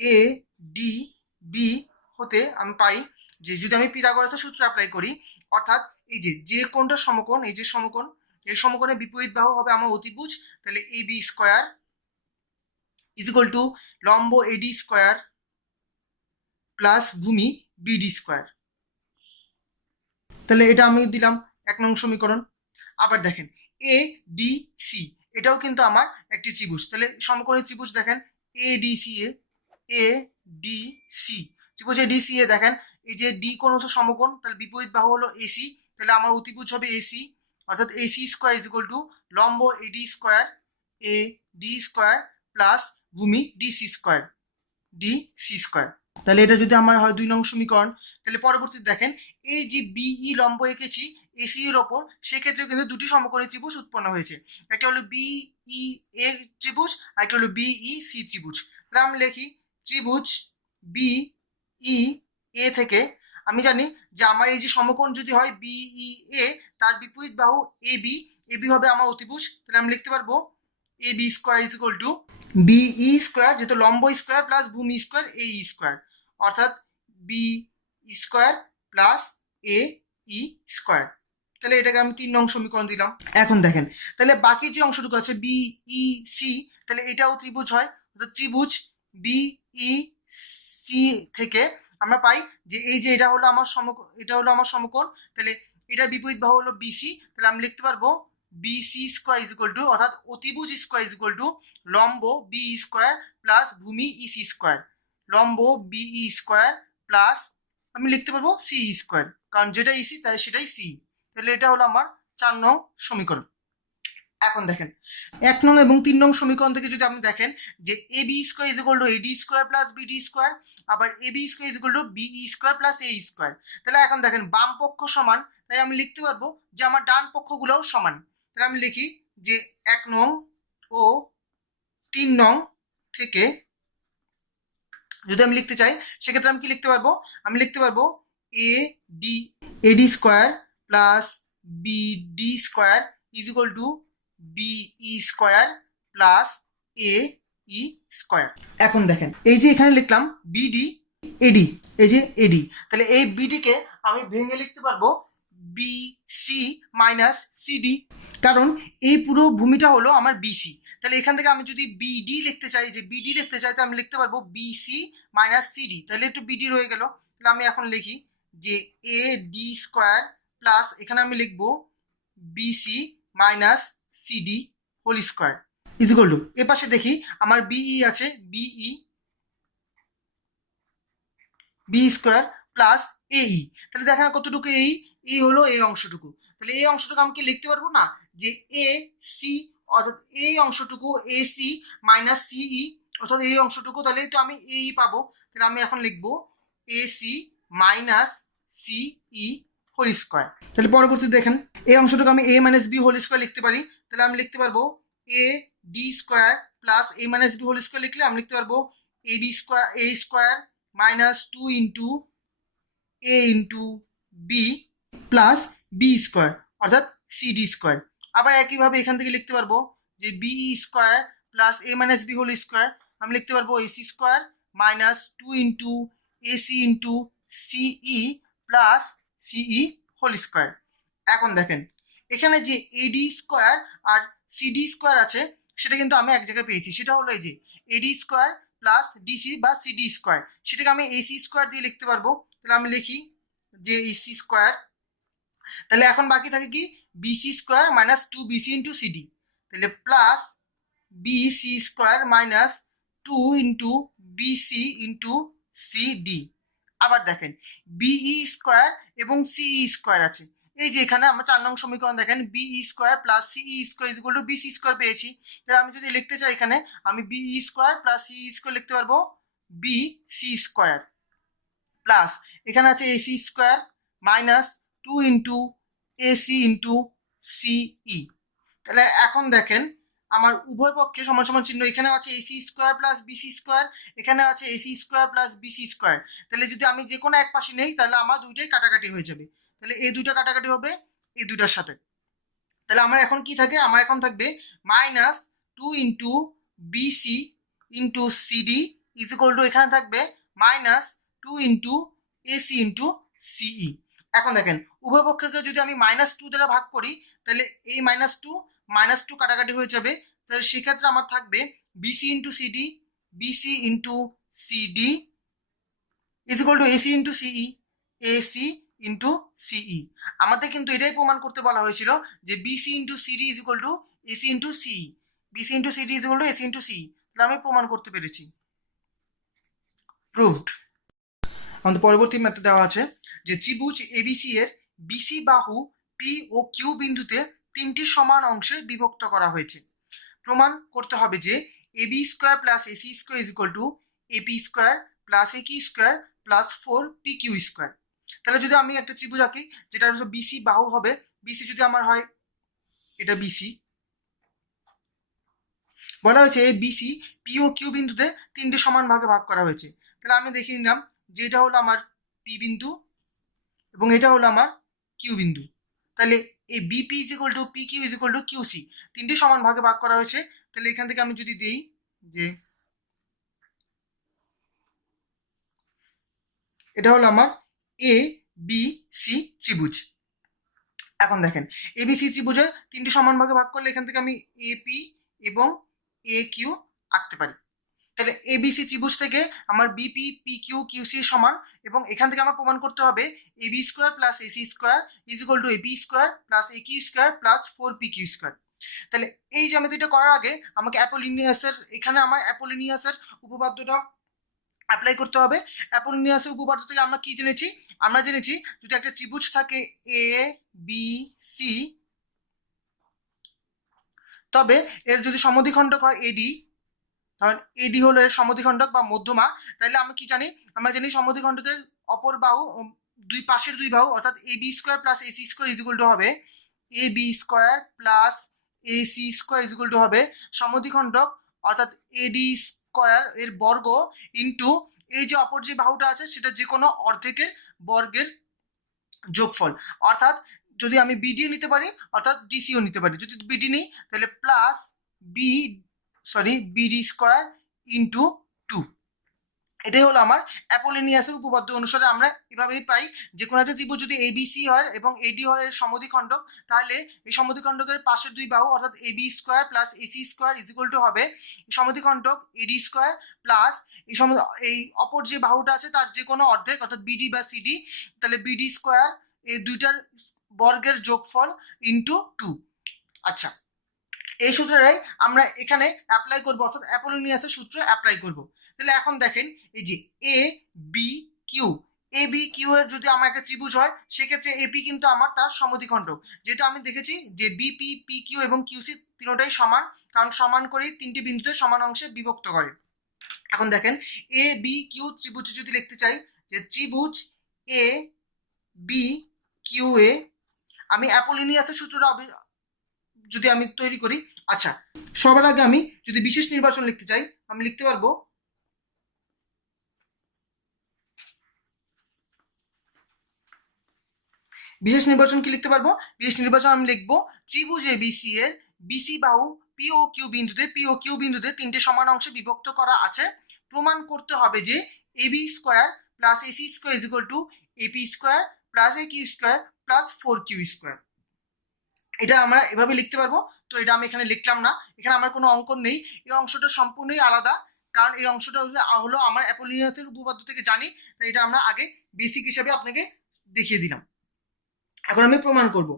এ ডি বি হতে আমি পাই যে যদি আমি পিথাগোরাসের সূত্র অ্যাপ্লাই করি, অর্থাৎ এই যে কোণটা সমকোণ, এই যে সমকোণ, এই সমকোণের বিপরীত বাহু হবে আমার অতিভুজ। তাহলে A B square is equal to লম্ব এডি স্কোয়ার প্লাস ভূমি বিডি স্কোয়ার। তাহলে এটা আমি দিলাম 1 নং সমীকরণ। আবার দেখেন এ ডি সি, এটাও কিন্তু আমার একটি ত্রিভুজ। তাহলে সমকোণী ত্রিভুজ দেখেন A D C, A D C ত্রিভুজ এ ডি সি এ দেখেন এই যে ডি কোণ হচ্ছে সমকোণ, তাহলে বিপরীত বাহু হলো এসি, তাহলে আমার অতিভুজ হবে এসি, অর্থাৎ AC square is equal to লম্ব AD square A D square plus ভূমি ডিসি স্কোয়ার, ডিসি স্কোয়ার। তাহলে এটা যদি আমার হয় 2 নং সমীকরণ। তাহলে পরবর্তীতে দেখেন এই যে বিই লম্ব এঁকেছি এসি এর ওপর, সেক্ষেত্রে কিন্তু দুটি সমকোণী ত্রিভুজ উৎপন্ন হয়েছে, একটা হলো বিই এ ত্রিভুজ আর একটা হলো বিই সি ত্রিভুজ। তাহলে আমি লিখি ত্রিভুজ বিই এ থেকে আমি জানি যে আমার এই যে সমকোণ যদি হয় বিই এ, তার বিপরীত বাহু এবি, এবি হবে আমার অতিভুজ। তাহলে আমি লিখতে পারবো A B square is equal to BE square, যেহেতু লম্ব স্কোয়ার প্লাস ভূমি স্কোয়ার এ স্কোয়ার, অর্থাৎ B square plus A E square. তাহলে এটাকে আমি 3 নং সমীকরণ দিলাম। এখন দেখেন তাহলে বাকি যে অংশটুকু আছে বিই সি, তাহলে এটাও ত্রিভুজ হয়, অর্থাৎ ত্রিভুজ বিই সি থেকে আমরা পাই যে এই যে এটা হলো আমার সমকোণ, এটা হলো আমার সমকোণ, তাহলে এটার বিপরীত বাহু হলো বিসি। তাহলে আমি লিখতে পারবো BC square is equal to, অর্থাৎ অতিভুজ স্কোয়ার ইজ ইকুয়াল টু লম্ব বি স্কোয়ার প্লাস ভূমি ইসি স্কোয়ার, লম্ব বিই স্কোয়ার প্লাস আমি লিখতে পারবো সি স্কোয়ার, কারণ যেটা ইসি তাই সেটাই সি। তাহলে এটা হলো আমার 4 নং সমীকরণ। এখন দেখেন 1 নং এবং 3 নং সমীকরণ থেকে যদি আপনি দেখেন যে A B square is equal to AD square plus BD square, আবার A B square is equal to BE square plus A square. তাহলে এখন দেখেন বাম পক্ষ সমান, তাই আমি লিখতে পারবো যে আমার ডান পক্ষগুলোও সমান। তাহলে আমি লিখি যে 1 নং ও 3 নং থেকে যদি আমি লিখতে চাই, সেক্ষেত্রে আমি কি লিখতে পারবো? আমি লিখতে পারবো AD square plus BD square is equal to BE square plus A E square. এখন দেখেন এই যে এখানে লিখলাম বিডি, এডি, এই যে এডি, তাহলে এই বিডিকে আমি ভেঙে লিখতে পারবো বি সি মাইনাস সিডি, কারণ এই পুরো ভূমিটা হলো আমার বিসি। তাহলে এখান থেকে আমি যদি বিডি লিখতে চাই, যে বিডি লিখতে চাই, তো আমি লিখতে পারবো বিসি মাইনাস সিডি। তাহলে একটু বিডি রয়ে গেল, তাহলে আমি এখন লিখি যে এ ডি স্কোয়ার প্লাস এখানে আমি লিখবো BC minus CD whole square is equal to, এ পাশে দেখি আমার বিই আছে, বি স্কোয়ার প্লাস এই, তাহলে দেখেন কতটুকু এই হলো এই অংশটুকু। তাহলে এই অংশটুকু আমি কি লিখতে পারবো না, যে এ সি, অর্থাৎ এই অংশটুকু এ সি মাইনাস সিই, অর্থাৎ এই অংশটুকু, তাহলে তো আমি এই পাবো। তাহলে আমি এখন লিখবো A C minus CE whole square. তাহলে পরবর্তী দেখেন এই অংশটুকু আমি A minus B whole square লিখতে পারি। তাহলে আমি লিখতে পারবো A D square plus A minus B whole square, লিখলে আমি লিখতে পারবো A B square, A square minus 2 into A into B plus B square, অর্থাৎ সিডি স্কোয়ার। আবার একইভাবে এখান থেকে লিখতে পারবো যে B square plus A minus B whole square, আমি লিখতে পারবো AC square minus 2 into AC into সিই প্লাস সিই হোল স্কোয়ার। এখন দেখেন এখানে যে এডি স্কোয়ার আর সিডি স্কোয়ার আছে, সেটা কিন্তু আমি এক জায়গায় পেয়েছি, সেটা হলো এই যে এডি স্কোয়ার প্লাস ডিসি বা সিডি স্কোয়ার, সেটাকে আমি এসি স্কোয়ার দিয়ে লিখতে পারবো। তাহলে আমি লিখি যে এসি স্কোয়ার, তাহলে এখন বাকি থাকে কি BC square minus 2 BC into CD, তাহলে plus BC square minus 2 into BC into CD. আবার দেখেন বিই স্কোয়ার এবং সিই স্কোয়ার আছে, এই যে এখানে আমরা 4 নং সমীকরণ দেখেন BE square plus CE square is equal to BC square পেয়েছি। তাহলে আমি যদি লিখতে চাই এখানে, আমি BE square plus CE square লিখতে পারবো বি সি স্কোয়ার প্লাস এখানে আছে AC square minus 2 into AC into CE. তাহলে এখন দেখেন আমার উভয় পক্ষে সমান সমান চিহ্ন, এখানে আছে AC square plus BC square, এখানে আছে AC square plus BC square. তাহলে যদি আমি যে কোনো এক পাশে নেই, তাহলে আমার দুইটাই কাটাকাটি হয়ে যাবে। তাহলে এই দুইটা কাটাকাটি হবে এই দুইটার সাথে। তাহলে আমার এখন কি থাকে, আমার এখন থাকবে minus 2 into BC into CD is equal to, এখানে থাকবে মাইনাস 2 ইন্টু এসি ইন্টু সিই। এখন দেখেন উভয় পক্ষকে যদি আমি -2 দ্বারা ভাগ করি, তাহলে এই -2 কাটাকাটি হয়ে যাবে। তাহলে সেক্ষেত্রে আমার থাকবে BC into CD, BC into CD is equal to AC into CE, AC into CE. আমাদের কিন্তু এটাই প্রমাণ করতে বলা হয়েছিল যে BC into CD is equal to AC into CE, BC into CD is equal to AC into CE. তাহলে আমি প্রমাণ করতে পেরেছি, প্রুভড। আমাদের পরবর্তী ম্যাথে দেওয়া আছে যে ত্রিভুজ এবিসি এর বিসি বাহু পি ও কিউ বিন্দুতে 3টি সমান অংশে বিভক্ত করা হয়েছে। প্রমাণ করতে হবে যে AB square plus AC square is equal to AP square plus AQ square plus 4 Q square. তাহলে যদি আমি একটা ত্রিভুজ আঁকি যেটা বিসি বাহু হবে, বিসি যদি আমার হয় এটা বিসি, বলা হয়েছে এই বিসি পি ও কিউ বিন্দুতে 3টে সমান ভাগে ভাগ করা হয়েছে। তাহলে আমি দেখে নিলাম যে এটা হলো আমার পি বিন্দু এবং এটা হলো আমার কিউ বিন্দু। তাহলে এই BP is equal to P Q is equal to QC, 3টে সমান ভাগে ভাগ করা হয়েছে। তাহলে এখান থেকে আমি যদি দেই যে এটা হলো আমার এ বি সি ত্রিভুজ। এখন দেখেন এবিসি ত্রিভুজে 3টে সমান ভাগে ভাগ করলে এখান থেকে আমি এপি এবং এ কিউ আঁকতে পারি। তাহলে এবিসি ত্রিভুজ থেকে আমার বিপি পি কিউ কিউসি সমান, এবং এখান থেকে আমার প্রমাণ করতে হবে AB square plus AC square is equal to AP square plus A Q square plus 4 Q square. তাহলে এই জ্যামিতিটা করার আগে আমাকে অ্যাপোলিনিয়াসের, এখানে আমার অ্যাপোলিনিয়াসের উপপাদ্যটা অ্যাপ্লাই করতে হবে। অ্যাপোলিনিয়াসের উপপাদ্য থেকে আমরা কি জেনেছি, আমরা জেনেছি যদি একটা ত্রিভুজ থাকে এ বি সি, তবে এর যদি সমদ্বিখণ্ডক হয় এডি, ধরেন এডি হলো এর সমদ্বিখণ্ডক বা মধ্যমা, তাহলে আমি কি জানি, আমরা জানি সমদ্বিখণ্ডকের অপর বাহু, দুই পাশের দুই বাহু অর্থাৎ A B square plus AC square is equal to হবে A B square plus AC square is equal to হবে সমদ্বিখণ্ডক অর্থাৎ এডি স্কোয়ার এর বর্গ ইন্টু এই যে অপর যে বাহুটা আছে সেটা যে কোনো অর্ধেকের বর্গের যোগফল। অর্থাৎ যদি আমি বিডিও নিতে পারি অর্থাৎ ডিসিও নিতে পারি, যদি বিডি নিই তাহলে প্লাস বিডি স্কোয়ার ইন্টু 2। এটাই হলো আমার অ্যাপোলোনিয়াসের উপপাদ্য অনুসারে আমরা এভাবেই পাই যে কোনো একটা ত্রিভুজ যদি এবিসি হয় এবং এডি হয় এর সমদ্বিখণ্ডক, তাহলে এই সমদ্বিখণ্ডকের পাশের দুই বাহু অর্থাৎ AB square plus AC square is equal to হবে সমদ্বিখণ্ডক এডি স্কোয়ার প্লাস এই অপর যে বাহুটা আছে তার যে কোনো অর্ধেক অর্থাৎ বিডি বা সিডি, তাহলে বিডি স্কোয়ার এই দুইটার বর্গের যোগফল ইন্টু 2। আচ্ছা, এই সূত্রটাই আমরা এখানে অ্যাপ্লাই করবো অর্থাৎ অ্যাপোলোনিয়াসের সূত্র অ্যাপ্লাই করব। তাহলে এখন দেখেন এই যে A B Q, A B Q এর যদি আমার একটা ত্রিভুজ হয় সেক্ষেত্রে এপি কিন্তু আমার তার সমদ্বিখণ্ডক, যেহেতু আমি দেখেছি যে বিপি পি কিউ এবং কিউসি তিনটাই সমান, কারণ সমান করেই তিনটি বিন্দুতে সমান অংশে বিভক্ত করে। এখন দেখেন এ বি কিউ ত্রিভুজ যদি লিখতে চাই যে ত্রিভুজ এ বি কিউ এ, আমি অ্যাপোলোনিয়াসের সূত্রটা যদি আমি তৈরি করি। আচ্ছা, সবার আগে আমি যদি বিশেষ নির্বাচন লিখতে চাই আমি লিখতে পারবো বিশেষ নির্বাচন কি লিখতে পারবো, বিশেষ নির্বাচন আমি লিখবো ত্রিভুজ এবিসি এর বিসি বাহু পি ও কিউ বিন্দুতে তিনটে সমান অংশে বিভক্ত করা আছে। প্রমাণ করতে হবে যে AB square plus AC square is equal to AP square plus A Q square plus 4q square. এটা আমরা এভাবে লিখতে পারবো। তো এটা আমি এখানে লিখলাম না, এখানে আমার কোনো অঙ্কন নেই, এই অংশটা সম্পূর্ণই আলাদা, কারণ এই অংশটা হলো আমার অ্যাপোলোনিয়াসের উপপাদ্য থেকে জানি, তাই এটা আমরা আগে বেসিক হিসাবে আপনাকে দেখিয়ে দিলাম। এখন আমি প্রমাণ করব।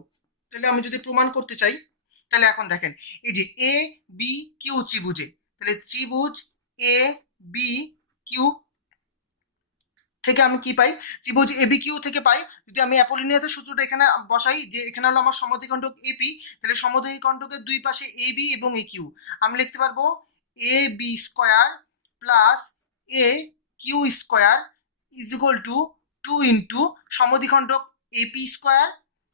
তাহলে আমি যদি প্রমাণ করতে চাই তাহলে এখন দেখেন এই যে এ বি কিউ ত্রিভুজে, তাহলে ত্রিভুজ এ বি কিউ থেকে আমি কি পাই, ত্রিভুজ এবি কিউ থেকে পাই যদি আমি অ্যাপোলোনিয়াসের সূত্রটা এখানে বসাই যে এখানে হলো আমার সমদ্বিখণ্ডক এপি, তাহলে সমদ্বিখণ্ডকের দুই পাশে এ বি এবং এ কিউ, আমি লিখতে পারবো A B square plus A Q square is equal to 2 into সমদ্বিখণ্ডক এপি স্কোয়ার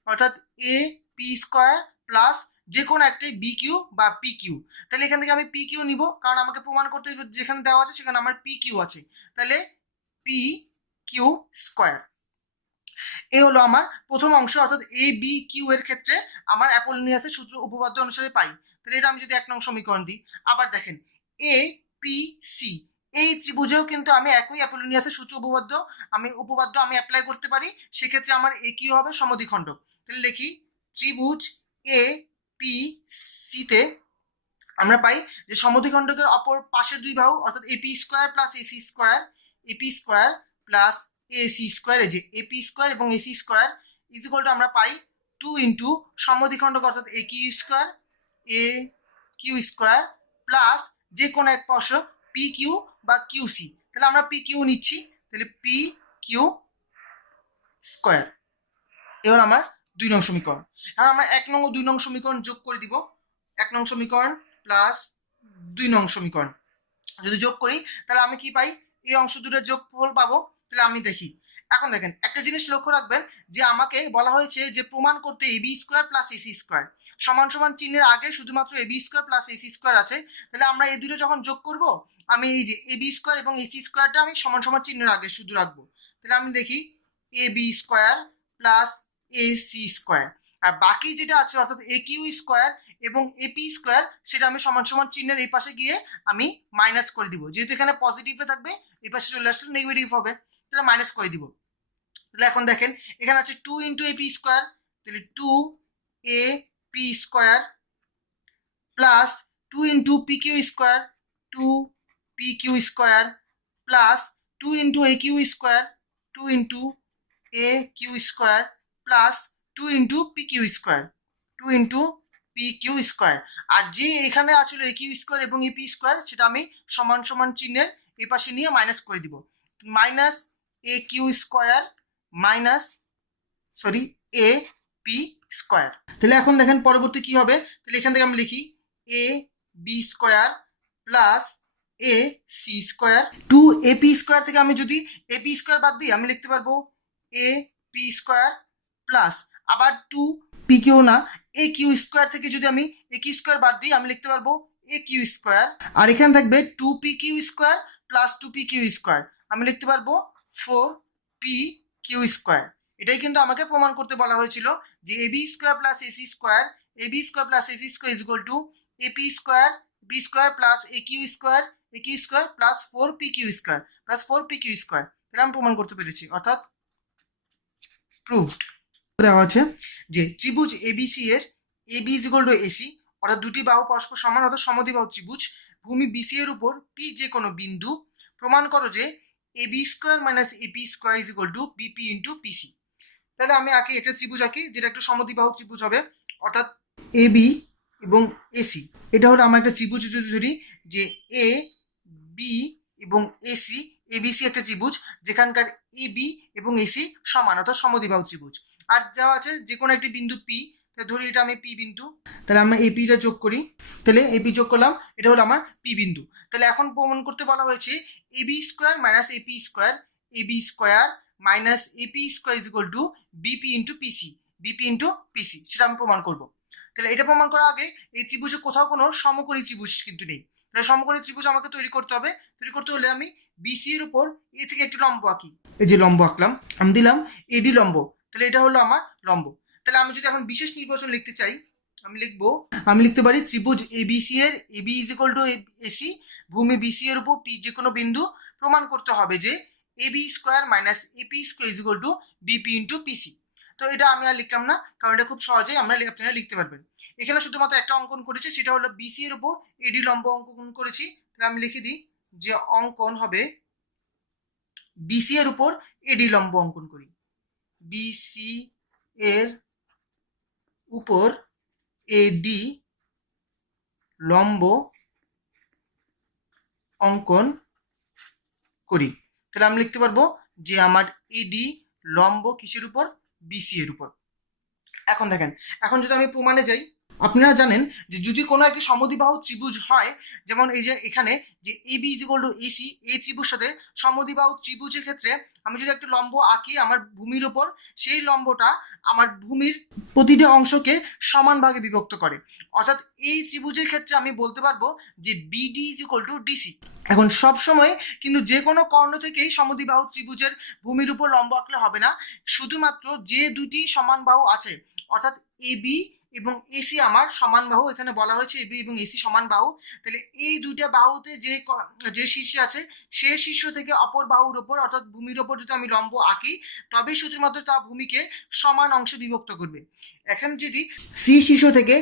অর্থাৎ এ পি স্কোয়ার প্লাস যে কোনো একটাই বি কিউ বা পি কিউ। তাহলে এখান থেকে আমি পি কিউ নিব, কারণ আমাকে প্রমাণ করতে যেখানে দেওয়া আছে সেখানে আমার পি কিউ আছে, তাহলে পি কিউ স্কোয়ার। এ হলো আমার প্রথম অংশ অর্থাৎ এ বি কিউ এর ক্ষেত্রে আমার অ্যাপোলোনিয়াসের সূত্র উপপাদ্য অনুসারে পাই। তাহলে এটা আমি যদি 1 নং সমীকরণ দিই, আবার দেখেন এ পি সি এই ত্রিভুজেও কিন্তু আমি একই অ্যাপোলোনিয়াসের সূত্র উপপাদ্য আমি অ্যাপ্লাই করতে পারি, সেক্ষেত্রে আমার এ কিউ হবে সমদ্বিখণ্ডক। তাহলে লিখি ত্রিভুজ এ পি সিতে আমরা পাই যে সমদ্বিখণ্ডকের অপর পাশের দুই বাহু অর্থাৎ AP square plus AC square, AP square plus AC square, এই যে এপি স্কোয়ার এবং AC square is equal to আমরা পাই 2 ইন্টু সমদ্বিখণ্ডক অর্থাৎ এ কিউ স্কোয়ার প্লাস যে কোনো এক পাশ পি কিউ বা কিউসি, তাহলে আমরা পি কিউ নিচ্ছি, তাহলে পি কিউ স্কোয়ার। এ হলো আমার 2 নং সমীকরণ। এখন আমরা 1 নং ও 2 নং সমীকরণ যোগ করে দিব, 1 নং সমীকরণ প্লাস 2 নং সমীকরণ যদি যোগ করি তাহলে আমি কি পাই, এই অংশ দুটোর যোগফল পাবো। তাহলে আমি দেখি, এখন দেখেন একটা জিনিস লক্ষ্য রাখবেন যে আমাকে বলা হয়েছে যে প্রমাণ করতে AB square plus AC square সমান সমান চিহ্নের আগে শুধুমাত্র AB square plus AC square আছে, তাহলে আমরা এই দুটো যখন যোগ করব আমি এই যে এবি স্কোয়ার এবং এসি স্কোয়ারটা আমি সমান সমান চিহ্নের আগে শুধু রাখবো। তাহলে আমি দেখি AB square plus AC square, আর বাকি যেটা আছে অর্থাৎ এ কিউ স্কোয়ার এবং এপি স্কোয়ার সেটা আমি সমান সমান চিহ্নের এই পাশে গিয়ে আমি মাইনাস করে দিব, যেহেতু এখানে পজিটিভে থাকবে এই পাশে চলে আসলে নেগেটিভ হবে, তাহলে মাইনাস করে দিব। তাহলে এখন দেখেন এখানে আছে 2 ইন্টু এপি স্কোয়ার, তাহলে 2 A P square plus 2 into P Q square 2 P Q square plus 2 into A Q square 2 into A Q square plus 2 into P Q square 2 into P Q square, আর যে এখানে আছিল এ Q square এবং এ P square সেটা আমি সমান সমান চিহ্নের এই পাশে নিয়ে মাইনাস করে দিব, minus A Q square minus A P square. তাহলে এখন দেখেন পরবর্তী কি হবে, তাহলে এখান থেকে আমি লিখি A B square plus A C square 2 A P square থেকে আমি যদি এ পি স্কোয়ার বাদ দিই আমি লিখতে পারবো এ পি স্কোয়ার প্লাস আবার 2 পি কিউ না এ কিউ স্কোয়ার থেকে যদি আমি এ কিউ স্কোয়ার বাদ দিই আমি লিখতে পারবো এ কিউ স্কোয়ার, আর এখানে থাকবে 2 P Q square plus 2 P Q square, আমি লিখতে পারবো 4 পি কিউ স্কোয়ার। এটাই কিন্তু আমাকে প্রমাণ করতে বলা হয়েছিল যে A B square plus AC square is equal to A P square B square plus A Q square A Q square plus 4 P Q square plus 4 P Q square. তাহলে আমি প্রমাণ করতে পেরেছি, অর্থাৎ প্রুভড। দেওয়া আছে যে ত্রিভুজ এবিসি এর AB is equal to AC, অর্থাৎ দুটি বাহু পরস্পর সমান অর্থাৎ সমদ্বিবাহু ত্রিভুজ, ভূমি বিসি এর উপর পি যে কোনো বিন্দু, প্রমাণ করো যে AB square minus AP square is equal to BP into PC. তাহলে আমি আঁকি একটা ত্রিভুজ আঁকি যেটা একটা সমদ্বিবাহু ত্রিভুজ হবে, অর্থাৎ এবি এবং এসি। এটা হলো আমার একটা ত্রিভুজ যদি ধরি যে এ বি এবং এসি, এবিসি একটা ত্রিভুজ যেখানকার এবি এবং এসি সমান অর্থাৎ সমদ্বিবাহু ত্রিভুজ। আর দেওয়া আছে যে কোনো একটি বিন্দু পি, ধরি এটা আমি পি বিন্দু, তাহলে আমরা এপিটা যোগ করি, তাহলে এপি যোগ করলাম, এটা হলো আমার পি বিন্দু। তাহলে এখন প্রমাণ করতে বলা হয়েছে AB square minus AP square, AB square minus AP square is equal to BP into PC, BP into PC, সেটা আমি প্রমাণ করবো। তাহলে এটা প্রমাণ করার আগে এই ত্রিভুজে কোথাও কোনো সমকোণী ত্রিভুজ কিন্তু নেই, তাহলে সমকোণী ত্রিভুজ আমাকে তৈরি করতে হবে। তৈরি করতে হলে আমি বিসি এর উপর এ থেকে একটি লম্ব আঁকি, এই যে লম্ব আঁকলাম, আমি দিলাম এডি লম্ব, তাহলে এটা হলো আমার লম্ব। তাহলে আমি যদি এখন বিশেষ নির্বাচন লিখতে চাই, আমি লিখতে পারি ত্রিভুজ এবিসি এর AB is equal to AC, ভূমি বিসি এর উপর পি যে কোনো বিন্দু, প্রমাণ করতে হবে যে AB square minus AP square is equal to BP into PC. তো এটা আমি আর লিখলাম না, কারণ এটা খুব সহজেই আপনারা লিখতে পারবেন। এখানে শুধুমাত্র একটা অঙ্কন করেছি, সেটা হলো বিসি এর উপর এডি লম্ব অঙ্কন করেছি। তাহলে আমি লিখে দিই যে অঙ্কন হবে বিসি এর উপর এডি লম্ব অঙ্কন করি, বিসি এর উপর এডি লম্ব অঙ্কন করি। তাহলে আমি লিখতে পারবো যে আমার এডি লম্ব কিসের উপর, বিসি এর উপর। এখন দেখেন, এখন যদি আমি প্রমাণে যাই, আপনারা জানেন যে যদি কোনো একটি সমদ্বিবাহু ত্রিভুজ হয়, যেমন এই যে এখানে যে AB is equal to AC, এই ত্রিভুজ সাথে সমদ্বিবাহু ত্রিভুজের ক্ষেত্রে আমি যদি একটা লম্ব আঁকি আমার ভূমির ওপর, সেই লম্বটা আমার ভূমির প্রতিটি অংশকে সমান ভাগে বিভক্ত করে, অর্থাৎ এই ত্রিভুজের ক্ষেত্রে আমি বলতে পারবো যে BD is equal two DC. এখন সবসময় কিন্তু যে কোনো কর্ণ থেকেই সমদ্বিবাহু ত্রিভুজের ভূমির উপর লম্ব আঁকলে হবে না, শুধুমাত্র যে দুটি সমান বাহু আছে, অর্থাৎ এবি এবং এসি আমার সমান বাহু, এখানে বলা হয়েছে এবি এবং এসি সমান বাহু, তাহলে এই দুইটা বাহুতে যে শীর্ষে আছে সে শীর্ষ থেকে অপর বাহুর ওপর অর্থাৎ ভূমির ওপর যদি আমি লম্ব আঁকি, তবেই শুধুমাত্র তা ভূমিকে সমান অংশে বিভক্ত করবে। এখন যদি সি শীর্ষ থেকে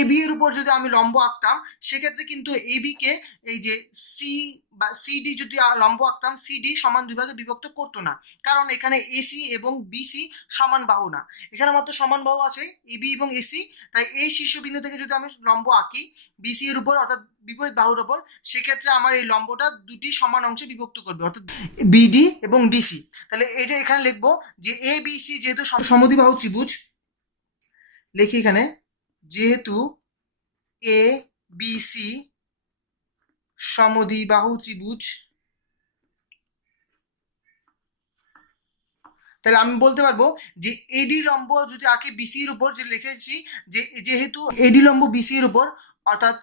এবি এর উপর যদি আমি লম্ব আঁকতাম, সেক্ষেত্রে কিন্তু এবি কে এই যে সি বা সিডি যদি লম্ব আঁকতাম, সিডি সমান দুই ভাগে বিভক্ত করতো না, কারণ এখানে এসি এবং বিসি সমান বাহু না, এখানে মাত্র সমান বাহু আছে এবি এবং এসি। তাই এই শীর্ষবিন্দু থেকে যদি আমি লম্ব আঁকি বিসি এর উপর অর্থাৎ বিপরীত বাহুর উপর, সেক্ষেত্রে আমার এই লম্বটা দুটি সমান অংশে বিভক্ত করবে, অর্থাৎ বিডি এবং ডিসি। তাহলে এটা এখানে লিখবো যে এ বিসি যেহেতু সমদ্বিবাহু ত্রিভুজ, লিখি এখানে যেহেতু এ বিসি সমদ্বিবাহু ত্রিভুজ, তাহলে আমি বলতে পারবো যে এডি লম্ব যদি আঁকি বিসি এর উপর, যে লিখেছি যে যেহেতু এডি লম্ব বিসি এর উপর, অর্থাৎ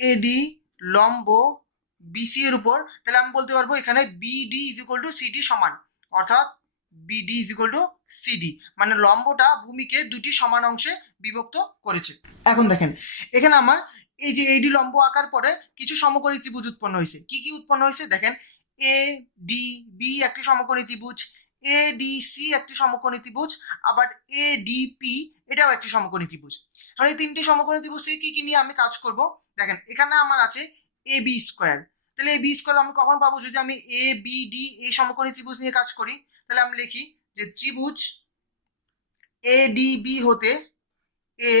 এডি লম্ব বিসি এর উপর, তাহলে আমি বলতে পারবো এখানে BD is equal two CD সমান, অর্থাৎ BD is equal two CD, মানে লম্বটা ভূমিকে দুটি সমান অংশে বিভক্ত করেছে। এখন দেখেন এখানে আমার এই যে এডি লম্ব আঁকার পরে কিছু সমকোণী ত্রিভুজ উৎপন্ন হয়েছে। কি কি উৎপন্ন হয়েছে দেখেন, এ ডি বি একটি সমকোণী ত্রিভুজ, এ ডি সি একটি সমকোণী ত্রিভুজ, আবার এ ডি পি এটাও একটি সমকোণী ত্রিভুজ। আর এই তিনটি সমকোণী ত্রিভুজ থেকে কি কি নিয়ে আমি কাজ করব, দেখেন এখানে আমার আছে এ বি স্কোয়ার, তাহলে এ বি স্কোয়ার আমি কখন পাবো, যদি আমি এ বি ডি এই সমকোণী ত্রিভুজ নিয়ে কাজ করি। তাহলে আমি লিখি যে ত্রিভুজ এ ডি বি হতে, এ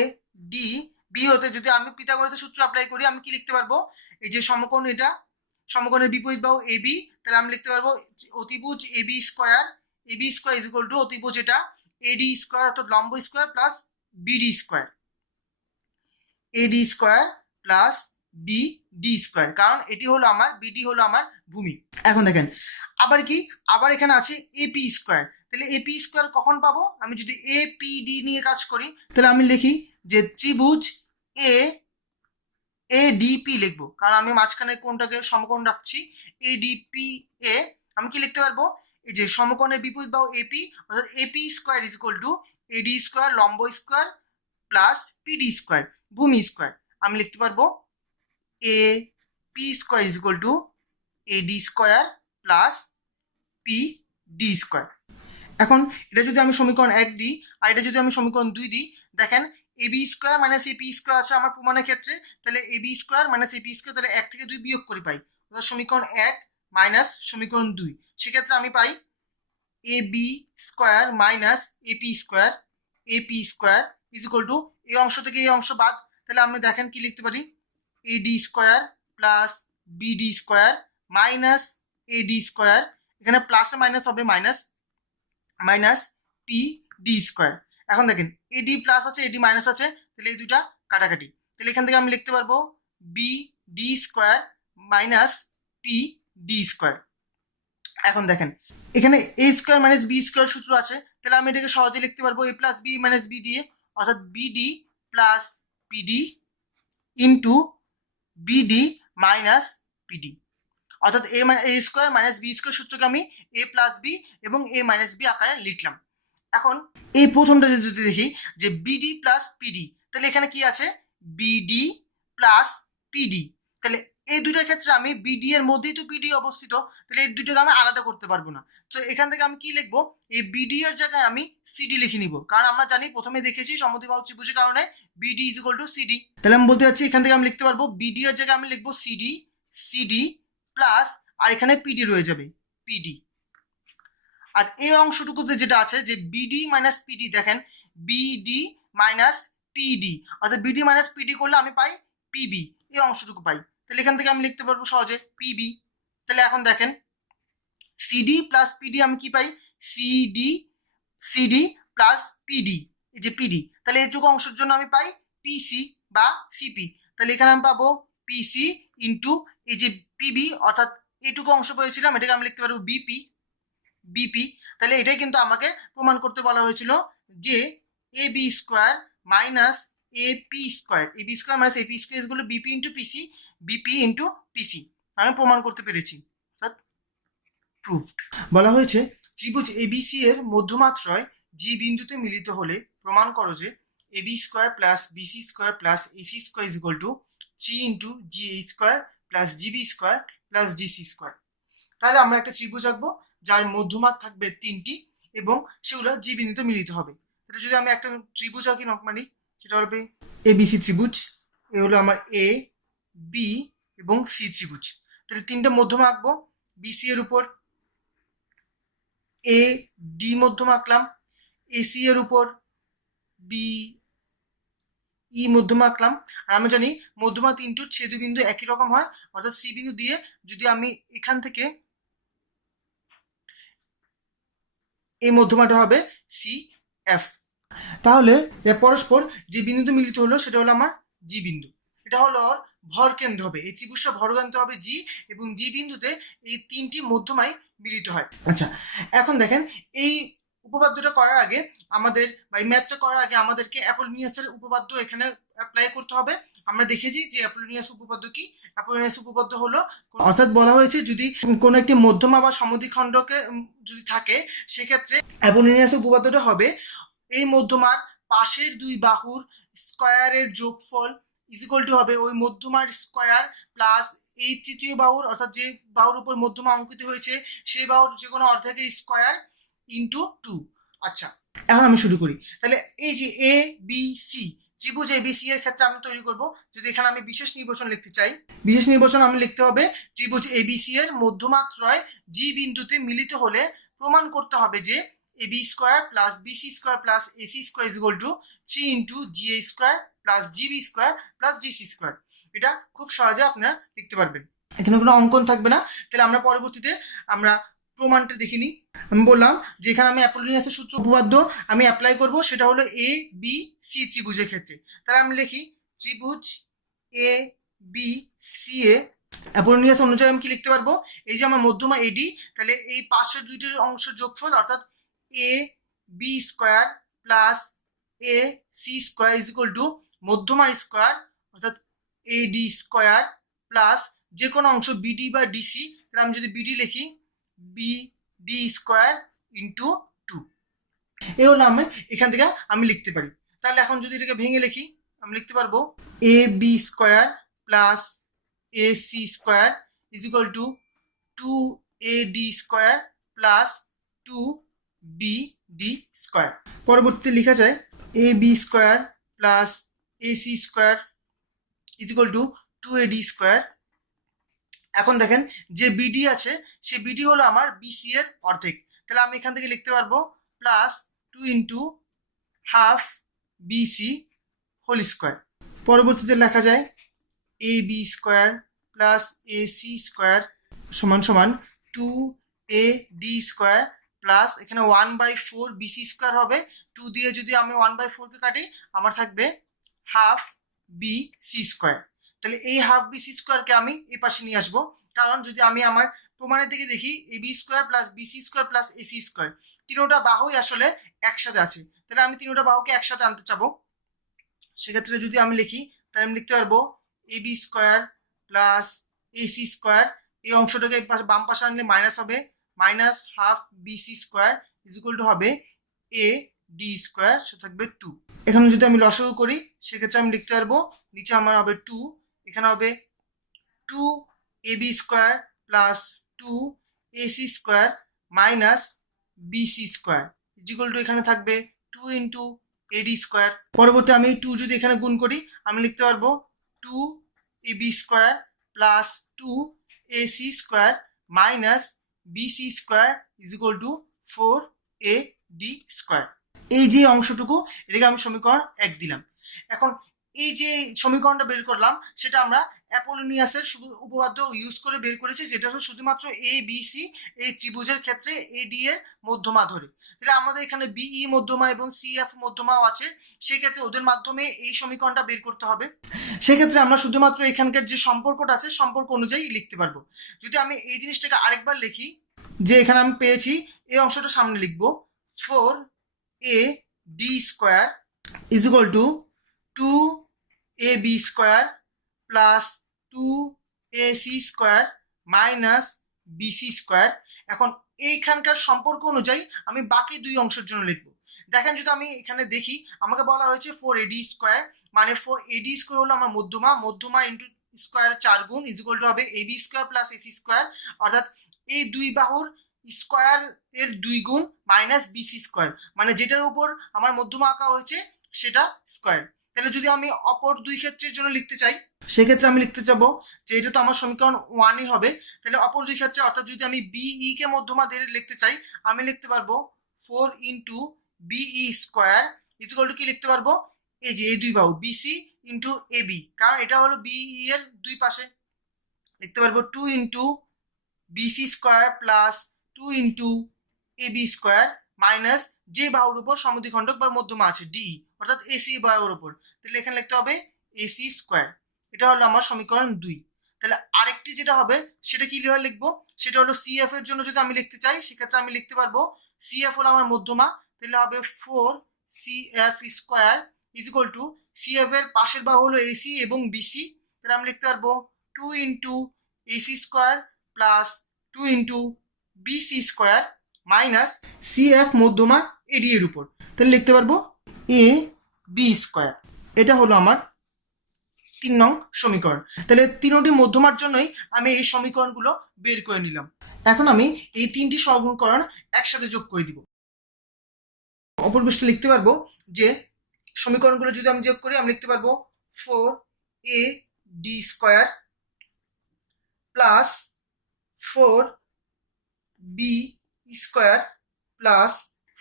ডি বি হতে যদি আমি পিথাগোরাসের সূত্র অ্যাপ্লাই করি, আমি কি লিখতে পারবো, এই যে সমকোণ, এটা সমকোণের বিপরীত বাহু এ বি, তাহলে আমি লিখতে পারবো অতিভুজ A B square is equal to অতিভুজ এটা এডি স্কোয়ার অর্থাৎ লম্ব square plus BD square, AD square plus BD square, কারণ এটি হলো আমার, বিডি হলো আমার ভূমি। এখন দেখেন আবার এখানে আছে এপি স্কোয়ার, তাহলে এপি স্কোয়ার কখন পাবো, আমি যদি এপিডি নিয়ে কাজ করি, তাহলে আমি লিখি যে ত্রিভুজ এডিপি লিখবো, কারণ আমি মাঝখানে কোনটাকে সমকোণ রাখছি, এডিপি এ আমি কি লিখতে পারবো, এই যে সমকোণের বিপরীত বাহু এপি অর্থাৎ AP square is equal to AD square লম্ব স্কোয়ার প্লাস পিডি স্কোয়ার ভূমি স্কোয়ার। আমি লিখতে পারবো A P square is equal to AD square plus P D square. এখন এটা যদি আমি সমীকরণ 1 দিই আর এটা যদি আমি সমীকরণ 2 দিই, দেখেন A B square minus A P square আছে আমার প্রমাণের ক্ষেত্রে, তাহলে A B square minus A P square, তাহলে 1 থেকে 2 বিয়োগ করে পাই, অর্থাৎ সমীকরণ 1 মাইনাস সমীকরণ 2, সেক্ষেত্রে আমি পাই A B square minus AP square is equal to এই অংশ থেকে এই অংশ বাদ, তাহলে আমি দেখেন কি লিখতে পারি, এডি square plus BD square minus এডি স্কোয়ার, এখানে প্লাসে মাইনাস হবে মাইনাস পি ডি স্কোয়ার। এখন দেখেন এডি প্লাস আছে এডি মাইনাস আছে, তাহলে এই দুটা কাটাকাটি, তাহলে এখান থেকে আমি লিখতে পারবো B D square minus P D square. এখন দেখেন এখানে A square minus B square সূত্র আছে, তাহলে আমি এটাকে সহজে লিখতে পারবো A plus B minus B দিয়ে, অর্থাৎ BD plus PD into BD minus PD, অর্থাৎ A square minus B square সূত্রকে আমি এ প্লাস বি এবং এ মাইনাস বি আকারে লিখলাম। এখন এই প্রথমটা যদি দেখি যে বিডি প্লাস পিডি, তাহলে এখানে কি আছে বিডি প্লাস পিডি, তাহলে এই দুইটার ক্ষেত্রে আমি বিডি এর মধ্যেই তো পিডি অবস্থিত, তাহলে এই দুইটাকে আমি আলাদা করতে পারবো না, তো এখান থেকে আমি কি লিখবো, এই বিডি এর জায়গায় আমি সিডি লিখে নিব, কারণ আমরা জানি প্রথমে দেখেছি সমদ্বিবাহু ত্রিভুজের কারণে BD is equal two CD, তাহলে আমি বলতে চাচ্ছি এখান থেকে আমি লিখতে পারবো বিডি এর জায়গায় আমি লিখবো সিডি প্লাস আর এখানে পিডি রয়ে যাবে পিডি, আর এই অংশটুকুতে যেটা আছে যে বিডি মাইনাস পিডি, দেখেন বিডি মাইনাস পিডি, অর্থাৎ বিডি মাইনাস পিডি করলে আমি পাই পিবি, এই অংশটুকু পাই, তাহলে এখান থেকে আমি লিখতে পারবো সহজে পিবি। তাহলে এখন দেখেন সিডি প্লাস পিডি আমি কি পাই, সিডি প্লাস পিডি, এই যে পিডি, তাহলে এইটুকু অংশের জন্য আমি পাই পিসি বা সিপি, তাহলে এখানে আমি পাবো পিসি ইন্টু এই যে পিবি, অর্থাৎ এইটুকু অংশ পেয়েছিলাম এটাকে আমি লিখতে পারবো বিপি, তাহলে এটাই কিন্তু আমাকে প্রমাণ করতে বলা হয়েছিল যে A B square minus AP square minus AP square গুলো বিপি ইন্টু পিসি আমি প্রমাণ করতে পেরেছি, স্যার প্রুভড। বলা হয়েছে ত্রিভুজ এবিসি এর মধ্যমাত্রায় জি বিন্দুতে মিলিত হলে প্রমাণ করো যে A B square plus BC square plus AC square is equal to 3 into G A square plus GB square plus DC square. তাহলে আমরা একটা ত্রিভুজ আঁকবো যার মধ্যমাত্র থাকবে 3টি এবং সেগুলো জি বিন্দুতে মিলিত হবে। তাহলে যদি আমি একটা ত্রিভুজ আঁকি নর্মালি, সেটা হবে এবিসি ত্রিভুজ, এ হলো আমার এ বি এবং সি ত্রিভুজ, তাহলে 3টে মধ্যমা আঁকবো, বিসি এর উপর এ ডি মধ্যমা আঁকলাম, এসি এর উপর বি ই মধ্যমা আঁকলাম, আর আমরা জানি মধ্যমা 3টোর ছেদবিন্দু একই রকম হয়, অর্থাৎ সি বিন্দু দিয়ে যদি আমি এখান থেকে এই মধ্যমাটা হবে সি এফ, তাহলে পরস্পর যে বিন্দুতে মিলিত হলো সেটা হলো আমার জি বিন্দু, এটা হলো ভর কেন্দ্র হবে, এই ত্রিভুজটা ভর কেন্দ্র হবে জি, এবং জি বিন্দুতে এই 3টি মধ্যমাই মিলিত হয়। আচ্ছা এখন দেখেন এই উপপাদ্যটা করার আগে আমাদের বা এই ম্যাথটা করার আগে আমাদেরকে অ্যাপোলোনিয়াসের উপপাদ্য এখানে অ্যাপ্লাই করতে হবে। আমরা দেখেছি যে অ্যাপোলোনিয়াস উপপাদ্য কি, অ্যাপোলোনিয়াস উপপাদ্য হলো, অর্থাৎ বলা হয়েছে যদি কোনো একটি মধ্যমা বা সমদ্বিখণ্ডকে যদি থাকে সেক্ষেত্রে অ্যাপোলোনিয়াস উপপাদ্যটা হবে এই মধ্যমার পাশের দুই বাহুর স্কয়ারের যোগফল ইজ ইকুয়াল টু হবে ওই মধ্যমার স্কয়ার প্লাস এই তৃতীয় বাহুর, অর্থাৎ যে বাহুর উপর মধ্যমা অঙ্কিত হয়েছে সেই বাহুর যে কোনো অর্ধেকের স্কয়ার ইন্টু 2। আচ্ছা এখন আমি শুরু করি, তাহলে এই যে এ বি সি ত্রিভুজ এ বি সি এর ক্ষেত্রে আমি তৈরি করব, যদি এখানে আমি বিশেষ নির্বাচন লিখতে চাই, বিশেষ নির্বাচন আমি লিখতে হবে ত্রিভুজ এ বি সি এর মধ্যমাত্রায় জি বিন্দুতে মিলিত হলে প্রমাণ করতে হবে যে A B square plus BC square plus AC square is equal to 3 into G A square plus GB square plus DC square. এটা খুব সহজে আপনারা লিখতে পারবেন, এখানে কোনো অঙ্কন থাকবে না। তাহলে আমরা পরবর্তীতে আমরা প্রমাণটা দেখে নিই। আমি বললাম যে এখানে আমি অ্যাপোলোনিয়াসের সূত্র উপপাদ্য আমি অ্যাপ্লাই করব, সেটা হলো এ বি সি ত্রিভুজের ক্ষেত্রে। তাহলে আমি লিখি ত্রিভুজ এ বি সি এ অ্যাপোলোনিয়াস অনুযায়ী আমি কি লিখতে পারবো, এই যে আমার মধ্যমা এডি, তাহলে এই পাশের দুইটির অংশ যোগফল অর্থাৎ A B square plus A C square is equal to মধ্যমার স্কোয়ার অর্থাৎ এ ডি স্কোয়ার প্লাস যে কোনো অংশ বিডি বা ডিসি, তাহলে আমি যদি বিডি লিখি বি ডি স্কোয়ার ইন্টু 2, এই হলো আমি এখান থেকে আমি লিখতে পারি। তাহলে এখন যদি এটাকে ভেঙে লিখি আমি লিখতে পারবো A B square plus A AC square is equal to 2AD square plus 2BD square. পরবর্তীতে লেখা যায় AB square plus AC square is equal to 2AD square. এখন দেখেন যে বিডি আছে সে বিডি হলো আমার বিসি এর অর্ধেক, তাহলে আমি এখান থেকে লিখতে পারবো plus 2 into half BC whole square. পরবর্তীতে লেখা যায় A B square plus AC square সমান সমান 2AD স্কোয়ার প্লাস এখানে 1/4 বিসি স্কোয়ার হবে, 2 দিয়ে যদি আমি 1/4কে কাটি আমার থাকবে হাফ বিসি স্কোয়ার। তাহলে এই হাফ বিসি স্কোয়ারকে আমি এই পাশে নিয়ে আসবো, কারণ যদি আমি আমার প্রমাণের দিকে দেখি AB square plus BC square plus AC square তিনোটা বাহুই আসলে একসাথে আছে, তাহলে আমি তিনোটা বাহুকে একসাথে আনতে চাবো। সেক্ষেত্রে যদি আমি লিখি তাহলে আমি লিখতে পারবো AB square plus AC square, এই অংশটাকে বাম পাশে আনলে মাইনাস হবে, minus half BC square is equal to হবে এ ডি স্কোয়ার, সে থাকবে 2। এখানে যদি আমি লসাগু করি সেক্ষেত্রে আমি লিখতে পারবো নিচে আমার হবে 2, এখানে হবে 2AB square plus 2AC square minus BC square is equal to এখানে থাকবে 2 ইন্টু এডি স্কোয়ার। পরবর্তী আমি 2 যদি এখানে গুণ করি আমি লিখতে পারবো 2AB square plus 2AC square minus BC square is equal to 4AD square. এই যে অংশটুকু এটাকে আমি সমীকরণ 1 দিলাম। এখন এই যে সমীকরণটা বের করলাম সেটা আমরা অ্যাপোলোনিয়াসের উপপাদ্য ইউজ করে বের করেছি, যেটা হলো শুধুমাত্র এ বি সি এই ত্রিভুজের ক্ষেত্রে এডি এর মধ্যমা ধরে। তাহলে আমাদের এখানে বিই মধ্যমা এবং সিএফ মধ্যমাও আছে, সেই ক্ষেত্রে ওদের মাধ্যমে এই সমীকরণটা বের করতে হবে। সেক্ষেত্রে আমরা শুধুমাত্র এখানকার যে সম্পর্কটা আছে সম্পর্ক অনুযায়ী লিখতে পারবো। যদি আমি এই জিনিসটাকে আরেকবার লিখি, যে এখানে আমি পেয়েছি এই অংশটা সামনে লিখবো 4AD square is equal to 2AB square plus 2AC square minus BC square. এখন এইখানকার সম্পর্ক অনুযায়ী আমি বাকি দুই অংশের জন্য লিখবো। দেখেন যদি আমি এখানে দেখি আমাকে বলা হয়েছে 4AD স্কোয়ার, মানে 4AD স্কোয়ার হলো আমার মধ্যমা, মধ্যমা ইন্টু স্কোয়ার 4 গুণ ইজ ইকুয়াল টু হবে AB square plus AC square, অর্থাৎ এই দুই বাহুর স্কোয়ার এর 2 গুণ মাইনাস বিসি স্কোয়ার, মানে যেটার উপর আমার মধ্যমা আঁকা হয়েছে সেটা স্কোয়ার। তাহলে যদি আমি অপর দুই ক্ষেত্রের জন্য লিখতে চাই সেক্ষেত্রে আমি লিখতে চাবো যে এটা তো আমার সমীকরণ 1ই হবে, তাহলে অপর দুই ক্ষেত্রে অর্থাৎ যদি আমি বিই কে মধ্যমা দিয়ে লিখতে চাই আমি লিখতে পারবো 4 into BE square is equal to কি লিখতে পারবো এই যে এই দুই বাহু বিসি ইন্টু এবি, কারণ এটা হলো বিই এর দুই পাশে, লিখতে পারবো 2 into BC square plus 2 into AB square minus যে বাহুর উপর সমদ্বিখণ্ডক বা মধ্যমা আছে ডি অর্থাৎ এসি বাহুর উপর, তাহলে এখানে লিখতে হবে এসি স্কোয়ার। এটা হলো আমার সমীকরণ 2। তাহলে আরেকটি যেটা হবে সেটা কি লিখবো, সেটা হলো সিএফ এর জন্য যদি আমি লিখতে চাই সেক্ষেত্রে আমি লিখতে পারবো সিএফ হলো আমার মধ্যমা, তাহলে হবে 4CF square is equal two CF এর পাশের বাহু হলো এসি এবং বিসি, তাহলে আমি লিখতে পারবো 2 into AC square plus 2 into BC square minus CF মধ্যমা এডি এর উপর, তাহলে লিখতে পারবো এ বি স্কোয়ার। এটা হলো আমার 3 নং সমীকরণ। তাহলে তিনটি মধ্যমার জন্যই আমি এই সমীকরণগুলো বের করে নিলাম। এখন আমি এই তিনটি সমীকরণ একসাথে যোগ করে দিব। অপর পৃষ্ঠে লিখতে পারবো যে সমীকরণগুলো যদি আমি যোগ করি আমি লিখতে পারবো 4AD square plus 4B square plus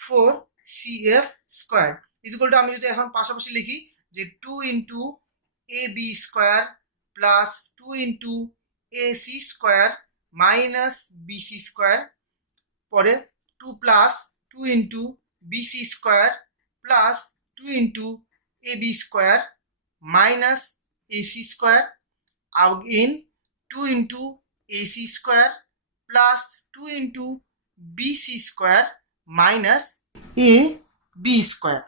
4CF square is equal to আমি যদি এখন পাশাপাশি লিখি যে 2 into AB square plus 2 into AC square minus BC square, পরে 2 plus 2 into BC square plus 2 into AB square minus AC square, again 2 into AC square plus 2 into BC square minus AB square.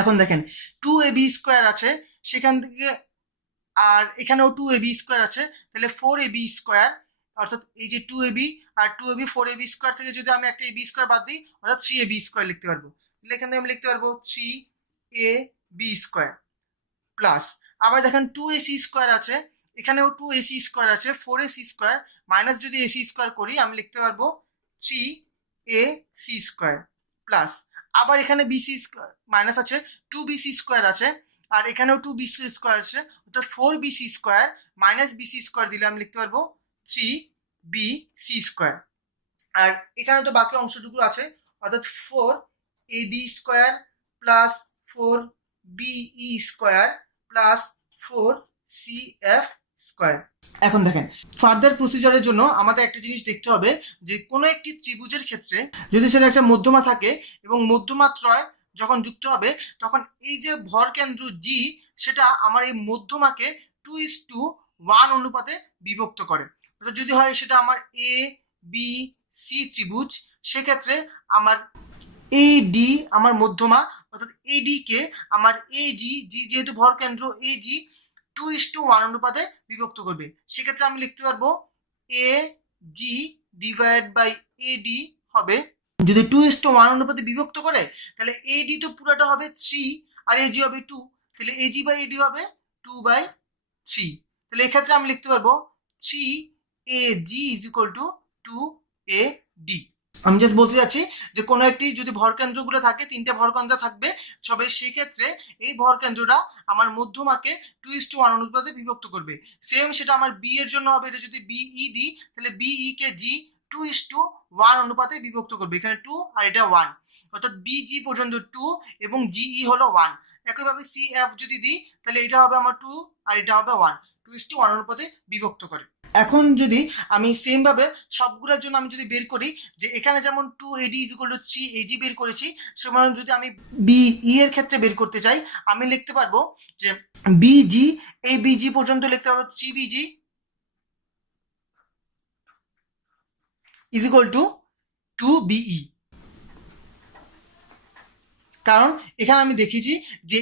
এখন দেখেন 2AB square আছে সেখান থেকে আর এখানেও 2AB square আছে, তাহলে 4AB square অর্থাৎ এই যে 2AB আর 2AB 4AB স্কোয়ার থেকে যদি আমি একটা AB স্কোয়ার বাদ দিই অর্থাৎ 3AB স্কোয়ার লিখতে পারবো, তাহলে এখান থেকে আমি লিখতে পারবো 3AB স্কোয়ার প্লাস আবার দেখেন 2AC স্কোয়ার আছে, এখানেও 2ac স্কোয়ার আছে, 4ac স্কোয়ার মাইনাস যদি ac স্কোয়ার করি আমি লিখতে পারবো 3ac স্কোয়ার প্লাস, আবার এখানে bc স্কোয়ার মাইনাস আছে, 2bc স্কোয়ার আছে, আর এখানেও 2bc স্কোয়ার আছে, অর্থাৎ 4bc square minus bc square দিলে আমি লিখতে পারবো 3bc স্কোয়ার। আর এখানে তো বাকি অংশটুকু আছে, অর্থাৎ 4ab square plus 4be square plus 4cf square. এখন দেখেন ফার্দার প্রসিজারের জন্য আমাদের একটা জিনিস দেখতে হবে যে কোনো একটি ত্রিভুজের ক্ষেত্রে যদি সেটা একটা মধ্যমা থাকে এবং মধ্যমা ত্রয় যখন যুক্ত হবে তখন এই যে ভর কেন্দ্র জি সেটা আমার এই মধ্যমাকে 2:1 অনুপাতে বিভক্ত করে। অর্থাৎ যদি হয় সেটা আমার এ বি সি ত্রিভুজ, সেক্ষেত্রে আমার এডি আমার মধ্যমা, অর্থাৎ এডি কে আমার এজি, জি যেহেতু ভর কেন্দ্র এজি 2:1 অনুপাতে বিভক্ত করবে। সেক্ষেত্রে আমি লিখতে পারবো এ জি ডিভাইড বাই এডি হবে, যদি 2:1 অনুপাতে বিভক্ত করে তাহলে এডি তো পুরোটা হবে 3 আর এজি হবে 2, তাহলে এজি বাই এডি হবে 2/3। তাহলে এক্ষেত্রে আমি লিখতে পারবো 3AG is equal to 2AD। আমি জাস্ট বলতে যাচ্ছি যে কোনো একটি যদি ভরকেন্দ্রগুলো থাকে, তিনটে ভরকেন্দ্র থাকবে, তবে সেক্ষেত্রে এই ভরকেন্দ্রটা আমার মধ্যমাকে 2:1 অনুপাতে বিভক্ত করবে। সেম সেটা আমার বি এর জন্য হবে, এটা যদি বিই দিই তাহলে বিই কে জি 2:1 অনুপাতে বিভক্ত করবে, এখানে 2 আর এটা 1, অর্থাৎ বিজি পর্যন্ত 2 এবং জিই হলো 1। একইভাবে সিএফ যদি দিই তাহলে এটা হবে আমার 2 আর এটা হবে 1, 2:1 অনুপাতে বিভক্ত করে। এখন যদি আমি সেম ভাবে সবগুলোর জন্য আমি যদি বের করি যে এখানে যেমন 2AD is equal two 3AG বের করেছি, সেমন যদি আমি বিই এর ক্ষেত্রে বের করতে চাই আমি লিখতে পারবো যে বিজি, এই বিজি পর্যন্ত লিখতে পারবো 3BG is equal two 2BE। কারণ এখানে আমি দেখিয়েছি যে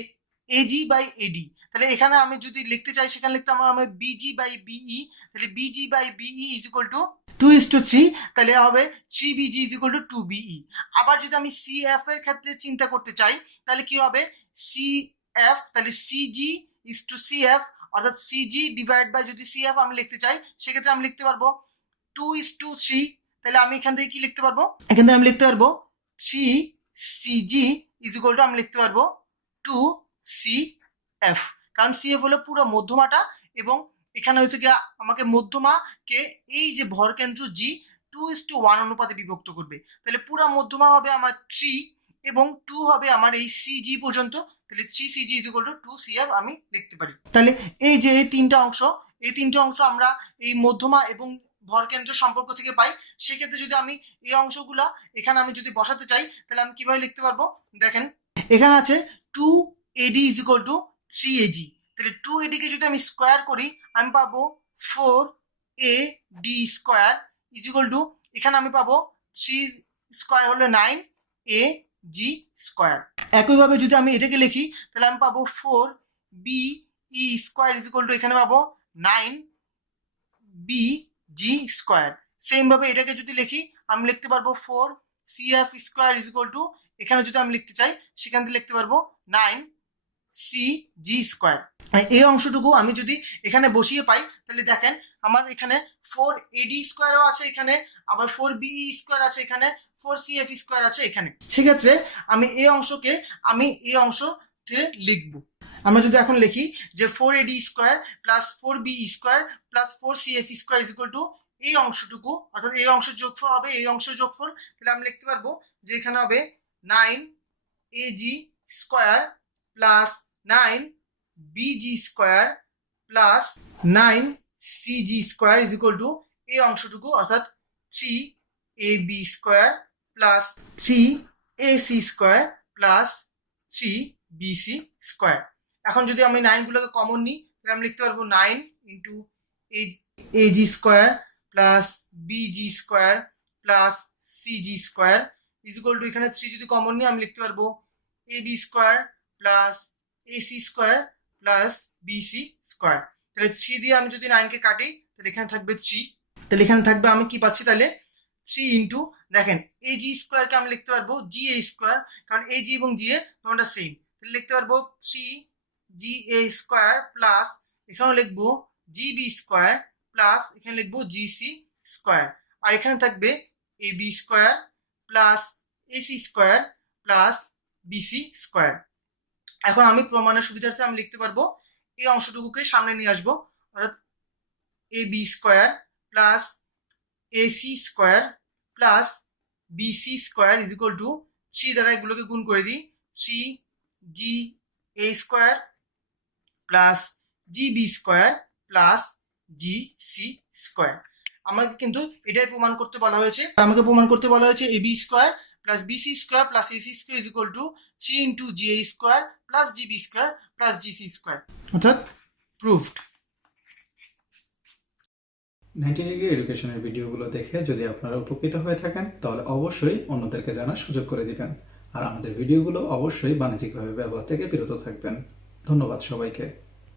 এজি বাই এডি, তাহলে এখানে আমি যদি লিখতে চাই সেখানে লিখতে আমার বিজি বাই বিই, তাহলে BG by BE is equal to 2:3, তাহলে হবে 3BG is equal two 2BE। আবার যদি আমি সিএফ এর ক্ষেত্রে চিন্তা করতে চাই তাহলে কি হবে সিএফ, তাহলে সিজি ইজ টু সিএফ, অর্থাৎ সিজি ডিভাইড বাই যদি সিএফ আমি লিখতে চাই সেক্ষেত্রে আমি লিখতে পারবো 2:3, তাহলে আমি এখান থেকে কি লিখতে পারবো, এখান থেকে আমি লিখতে পারবো 3CG ইজ ইকুয়াল টু আমি লিখতে পারবো 2CF, কারণ সিএফ হলো পুরো মধ্যমাটা এবং এখানে হচ্ছে কি আমাকে মধ্যমাকে এই যে ভরকেন্দ্র জি 2:1 অনুপাতে বিভক্ত করবে, তাহলে পুরো মধ্যমা হবে আমার 3 এবং 2 হবে আমার এই সিজি পর্যন্ত, তাহলে 3CG is equal two 2CF আমি লিখতে পারি। তাহলে এই যে এই তিনটা অংশ আমরা এই মধ্যমা এবং ভরকেন্দ্র সম্পর্ক থেকে পাই। সেক্ষেত্রে যদি আমি এই অংশগুলা এখানে আমি যদি বসাতে চাই তাহলে আমি কিভাবে লিখতে পারবো, দেখেন এখানে আছে 2AD is equal two 3AG, তাহলে 2AD কে যদি আমি স্কোয়ার করি আমি পাবো 4AD square is equal to, এখানে আমি পাবো 3 স্কোয়ার হলো 9AG স্কোয়ার। একইভাবে যদি আমি এটাকে লিখি তাহলে আমি পাবো 4BE square is equal to, এখানে পাবো 9BG স্কোয়ার। সেম ভাবে এটাকে যদি লিখি আমি লিখতে পারবো 4CF square is equal to, এখানে যদি আমি লিখতে চাই সেখান থেকে লিখতে পারবো 9CG স্কোয়ার। এই অংশটুকু আমি যদি এখানে বসিয়ে পাই তাহলে দেখেন আমার এখানে 4AD স্কোয়ারও আছে, এখানে আবার 4BE স্কোয়ার আছে, এখানে 4CF স্কোয়ার আছে এখানে। সেক্ষেত্রে আমি এই অংশকে আমি এই অংশ থেকে লিখবো। আমরা যদি এখন লিখি যে 4AD square plus 4BE square plus 4CF square is equal to এই অংশটুকু, অর্থাৎ এই অংশের যোগফল হবে এই অংশের যোগফল, তাহলে আমি লিখতে পারবো যে এখানে হবে 9AG square plus 9BG square plus 9CG square is equal to এই অংশটুকু, অর্থাৎ 3AB square plus 3AC square plus 3BC square. এখন যদি আমি 9 গুলোকে কমন নিই তাহলে আমি লিখতে পারবো 9 into AG square plus BG square plus CG square is equal to, এখানে 3 যদি কমন নিই আমি লিখতে পারবো AB square plus AC square plus BC square. তাহলে 3 দিয়ে আমি যদি 9 কে কাটি তাহলে এখানে থাকবে 3, তাহলে এখানে থাকবে আমি কি পাচ্ছি তাহলে 3 ইন্টু, দেখেন AG স্কোয়ারকে আমি লিখতে পারবো GA স্কোয়ার, কারণ AG এবং GA তোমরা সেম, তাহলে লিখতে পারবো 3GA স্কোয়ার প্লাস এখানেও লিখবো জিবি স্কোয়ার প্লাস এখানে লিখবো জিসি স্কোয়ার, আর এখানে থাকবে AB square plus AC square plus BC square. এখন আমি প্রমাণের সুবিধার্থে আমি লিখতে পারবো এই অংশটুকুকে সামনে নিয়ে আসবো, অর্থাৎ AB square plus AC square plus BC square is equal to 3 দ্বারা এগুলোকে গুণ করে দিই, 3 G A square plus GB square plus G C square. আমাকে কিন্তু এটাই প্রমাণ করতে বলা হয়েছে, আমাকে প্রমাণ করতে বলা হয়েছে AB square plus BC square plus AC square is equal to 3 into G A square plus GB square plus GC square, অর্থাৎ প্রুভড। 90 ডিগ্রি এডুকেশনের ভিডিওগুলো দেখে যদি আপনারা উপকৃত হয়ে থাকেন তাহলে অবশ্যই অন্যদেরকে জানার সুযোগ করে দিবেন, আর আমাদের ভিডিওগুলো অবশ্যই বাণিজ্যিকভাবে ব্যবহার থেকে বিরত থাকবেন। ধন্যবাদ সবাইকে।